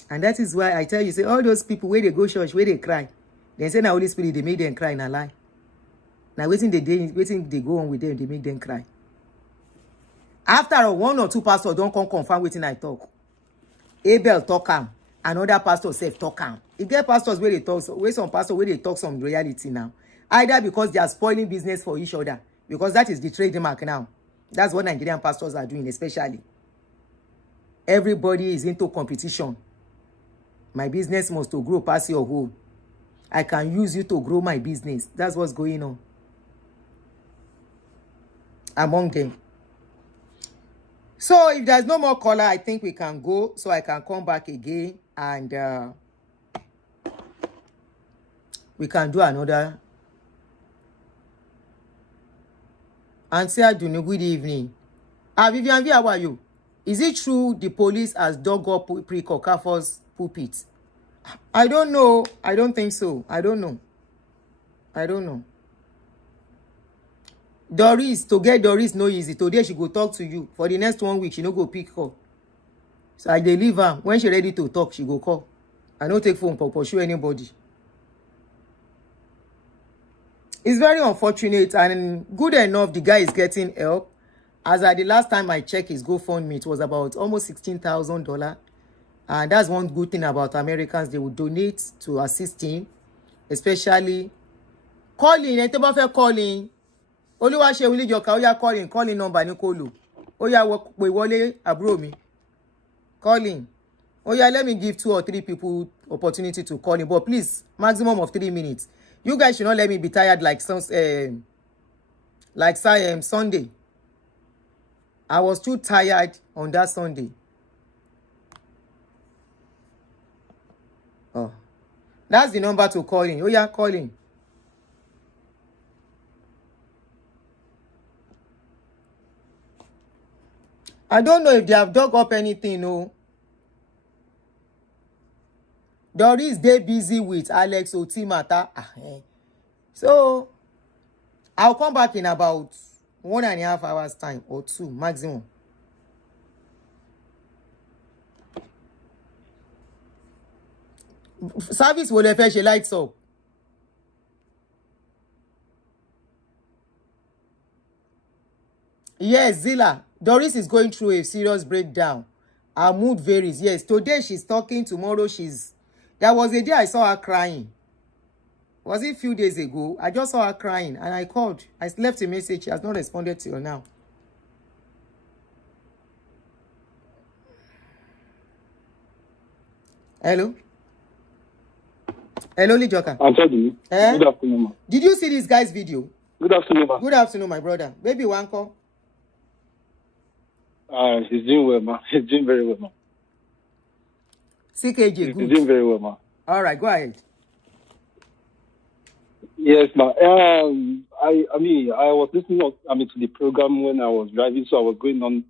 And that is why I tell you, say all those people where they go church, where they cry, they say now Holy Spirit, they make them cry in a lie. Now waiting they go on with them, they make them cry. After all, 1 or 2 pastors don't come confirm waiting I talk. Abel talk am, another pastor self talk am. You get pastors where they talk, where some pastors where they talk some reality now. Either because they are spoiling business for each other, because that is the trademark now. That's what Nigerian pastors are doing, especially. Everybody is into competition. My business must to grow past your home. I can use you to grow my business. That's what's going on among them. So if there's no more caller, I think we can go, so I can come back again and we can do another. Aunty Aduni, good evening. Vivian, how are you? Is it true the police has dug up pre-Okafor's pulpit? I don't know. I don't think so. I don't know. Doris, to get Doris no easy. Today she go talk to you. For the next 1 week, she no go pick call. So I dey leave her. When she ready to talk, she go call. I don't take phone for pursue anybody. It's very unfortunate and good enough the guy is getting help. As at the last time I checked his GoFundMe, it was about almost $16,000. And that's one good thing about Americans. They will donate to assist him, especially calling. Ẹ tó bá fẹ́ calling. Olúwa ṣe wuli jọ̀ka ó yá calling number ní kó lò. Ó yá pè wọlé àbúrò mi. Calling. Oh yeah, let me give 2 or 3 people opportunity to call him, but please, maximum of 3 minutes. You guys should not let me be tired like Sunday. I was too tired on that Sunday. Oh, that's the number to call in. Oh yeah, calling. I don't know if they have dug up anything, no. Doris, they busy with Alex Oti matter. So I'll come back in about 1.5 hours time or 2 maximum. Service will fetch a lights up. Yes, Zilla. Doris is going through a serious breakdown. Her mood varies. Yes, today she's talking. Tomorrow she's... There was a day I saw her crying. Was it a few days ago? I just saw her crying and I called. I left a message. She has not responded till now. Hello? Hello, Lijoka. Aunty, good afternoon, ma. Did you see this guy's video? Good afternoon, ma. Good afternoon, my brother. Baby, one call. He's doing well, ma. He's doing very well, ma. CKJ, He's good. doing very well, ma. All right, go ahead. Yes, ma. I was listening to the program when I was driving, so I was coming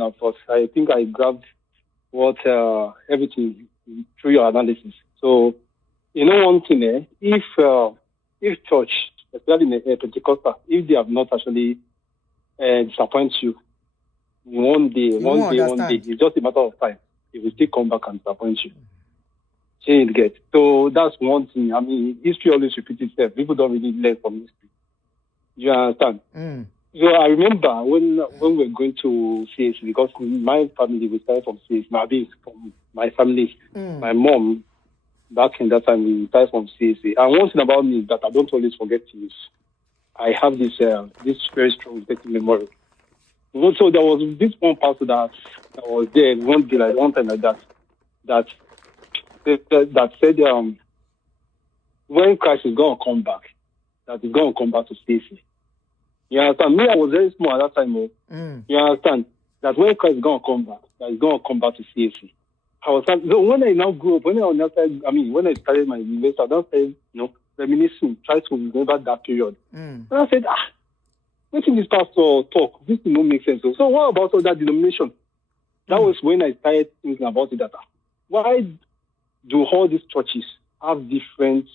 out first. I think I grabbed what everything through your analysis. So, one thing, if church, especially in Pentecostal, if they have not actually disappoint you one day, it's just a matter of time. It will still come back and disappoint you. So that's one thing. History always repeats itself. People don't really learn from history. You understand? So I remember when we were going to CAC, because my family was started from CAC, from my family, my mom, back in that time, we started from CAC. And one thing about me is that I don't always forget things. I have this very strong memory. So there was this one pastor that was there one time like that said when Christ is going to come back, that he's going to come back to CAC. You understand? Me, I was very small at that time. You understand? That when Christ is going to come back, that he's going to come back to CAC. So when I now grew up, when I started my university, I started, reminiscing, try to remember that period. And I said, what in this pastor talk? This did not make sense. So what about all that denomination? That was when I started thinking about it. That why do all these churches have different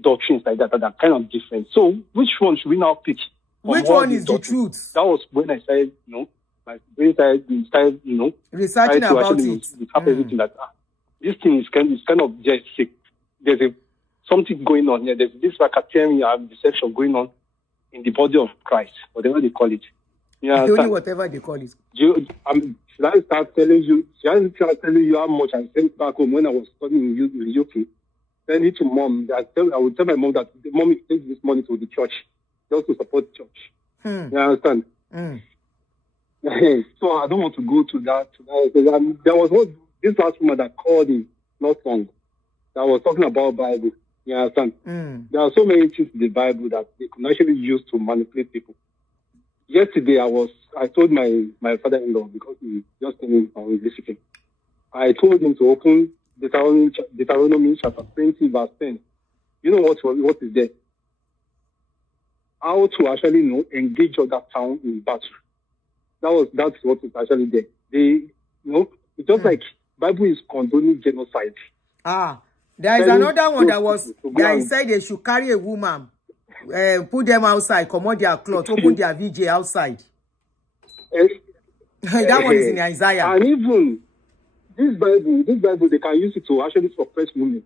doctrines like that are kind of different? So which one should we now pick? Which one is the truth? That was when I started, my brain started, researching about it. Everything that this thing is kind of just sick. There's something going on here. There's this racketeering and deception going on in the body of Christ, whatever they call it. Only whatever they call it. Should I start telling you how much I sent back home when I was studying in the UK? Send it to mom. I would tell my mom that the mom takes this money to the church just to support the church. You understand? So I don't want to go to that. There was this last woman that called me not long that was talking about Bible. You understand? There are so many things in the Bible that they can actually use to manipulate people. Yesterday, I told my father-in-law, because he just came in on visiting, I told him to open Deuteronomy chapter 20, verse 10. You know what is there? How to actually engage other town in battle. That's what is actually there. It's just like Bible is condoning genocide. There is another one that said they should carry a woman, put them outside, commode their clothes, open their VJ outside. That one is in Isaiah. And even this Bible, they can use it to actually suppress women.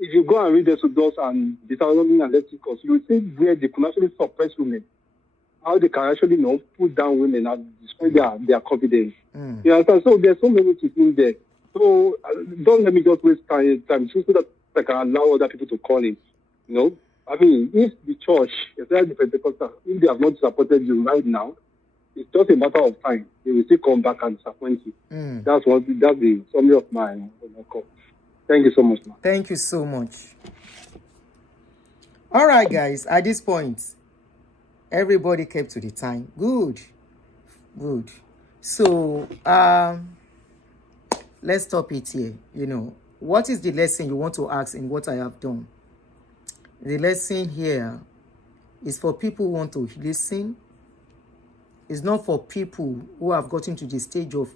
If you go and read Exodus and Deuteronomy and Leviticus, you will see where they can actually suppress women. How they can actually put down women and destroy their confidence. You understand? So there's so many things in there. So don't let me just waste time so that I can allow other people to call in. If the church, especially the Pentecostal, if they have not supported you right now, it's just a matter of time. They will still come back and disappoint you. That's the summary of my call. Thank you so much, man. Thank you so much. All right, guys. At this point, everybody kept to the time. Good. So, let's stop it here. What is the lesson you want to ask in what I have done? The lesson here is for people who want to listen. It's not for people who have gotten to the stage of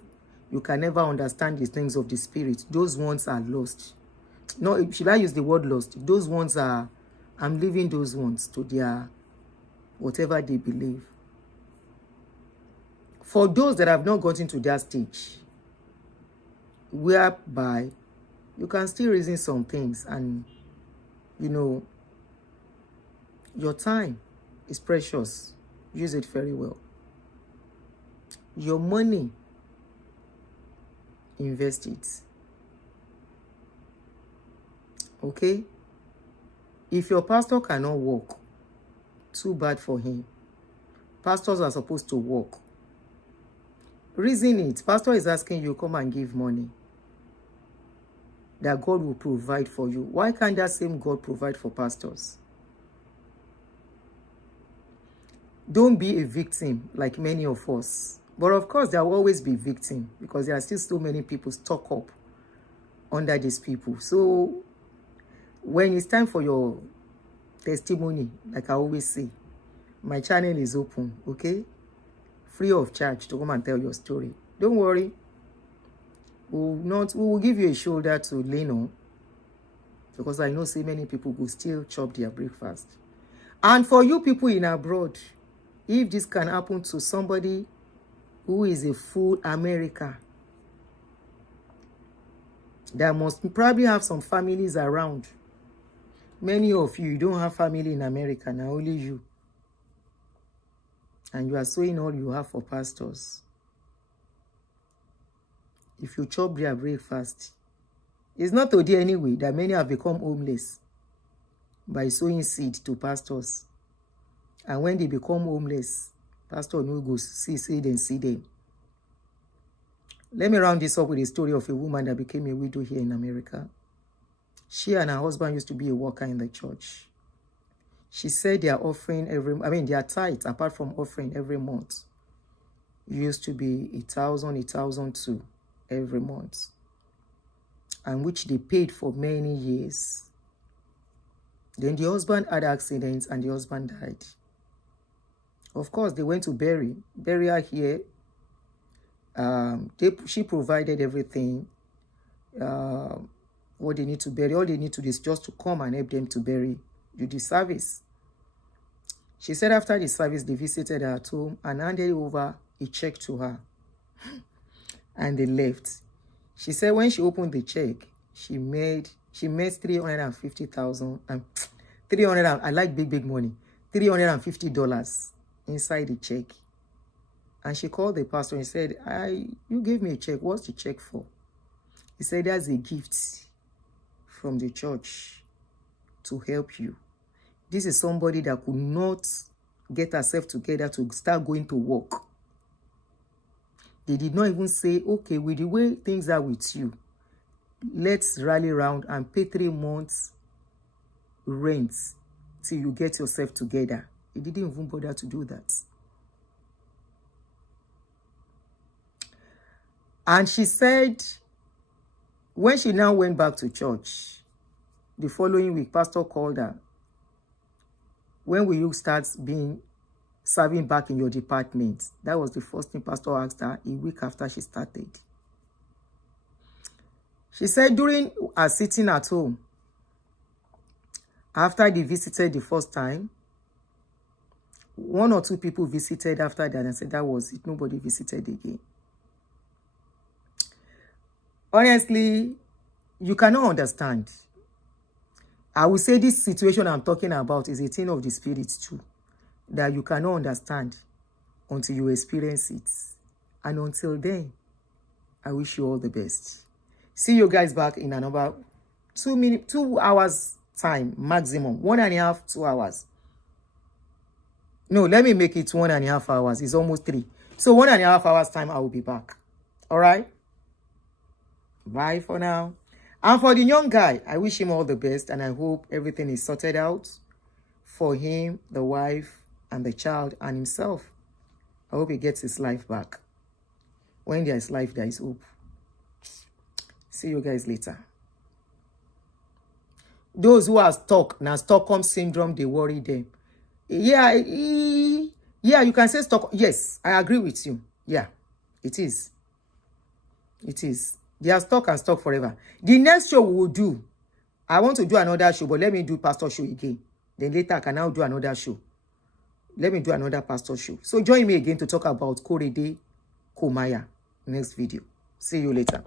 you can never understand the things of the spirit. Those ones are lost. No, should I use the word lost? Those ones are, I'm leaving those ones to their, whatever they believe. For those that have not gotten to that stage, whereby you can still reason some things, and you know, your time is precious. Use it very well. Your money, invest it. Okay? If your pastor cannot work, too bad for him. Pastors are supposed to work. Reason it. Pastor is asking you, come and give money, that God will provide for you. Why can't that same God provide for pastors? Don't be a victim like many of us. But of course, there will always be victim, because there are still so many people stuck up under these people. So when it's time for your testimony, like I always say, my channel is open, okay? Free of charge to come and tell your story. Don't worry. We will give you a shoulder to lean on, because I know so many people will still chop their breakfast. And for you people in abroad, if this can happen to somebody who is a full America, that must probably have some families around. Many of you don't have family in America, now only you. And you are sowing all you have for pastors. If you chop their breakfast, it's not today anyway that many have become homeless by sowing seed to pastors. And when they become homeless, pastor no go see them. Let me round this up with a story of a woman that became a widow here in America. She and her husband used to be a worker in the church. She said their offering their tithe, apart from offering every month, used to be 1,002 every month, and which they paid for many years. Then the husband had accidents and the husband died. Of course, they went to bury her here. She provided everything, what they need to bury. All they need to do is just to come and help them to bury the service. She said after the service, they visited her at home and handed over a check to her. And they left. She said when she opened the check, she made 350,000 and I like big money, $350 inside the check. And she called the pastor and said, you gave me a check. What's the check for? He said, that's a gift from the church to help you. This is somebody that could not get herself together to start going to work. They did not even say, okay, with the way things are with you, let's rally around and pay 3 months rent till you get yourself together. They didn't even bother to do that. And she said, when she now went back to church, the following week, pastor called her. When will you start serving back in your department? That was the first thing pastor asked her a week after she started. She said during her sitting at home, after they visited the first time, 1 or 2 people visited after that and said that was it. Nobody visited again. Honestly, you cannot understand. I will say this situation I'm talking about is a thing of the spirit too, that you cannot understand until you experience it. And until then, I wish you all the best. See you guys back in another 2 hours time maximum. 1.5, 2 hours. No, let me make it 1.5 hours. It's almost 3. So 1.5 hours time, I will be back. All right? Bye for now. And for the young guy, I wish him all the best, and I hope everything is sorted out for him, the wife, and the child, and himself. I hope he gets his life back. When there is life, there is hope. See you guys later. Those who are stuck, now Stockholm syndrome, they worry them. Yeah, you can say Stockholm. Yes, I agree with you. Yeah, it is. It is. They are stuck and stuck forever. The next show we will do, I want to do another show, but let me do pastor show again. Then later I can now do another show. Let me do another pastor show. So join me again to talk about Korede Komaya next video. See you later.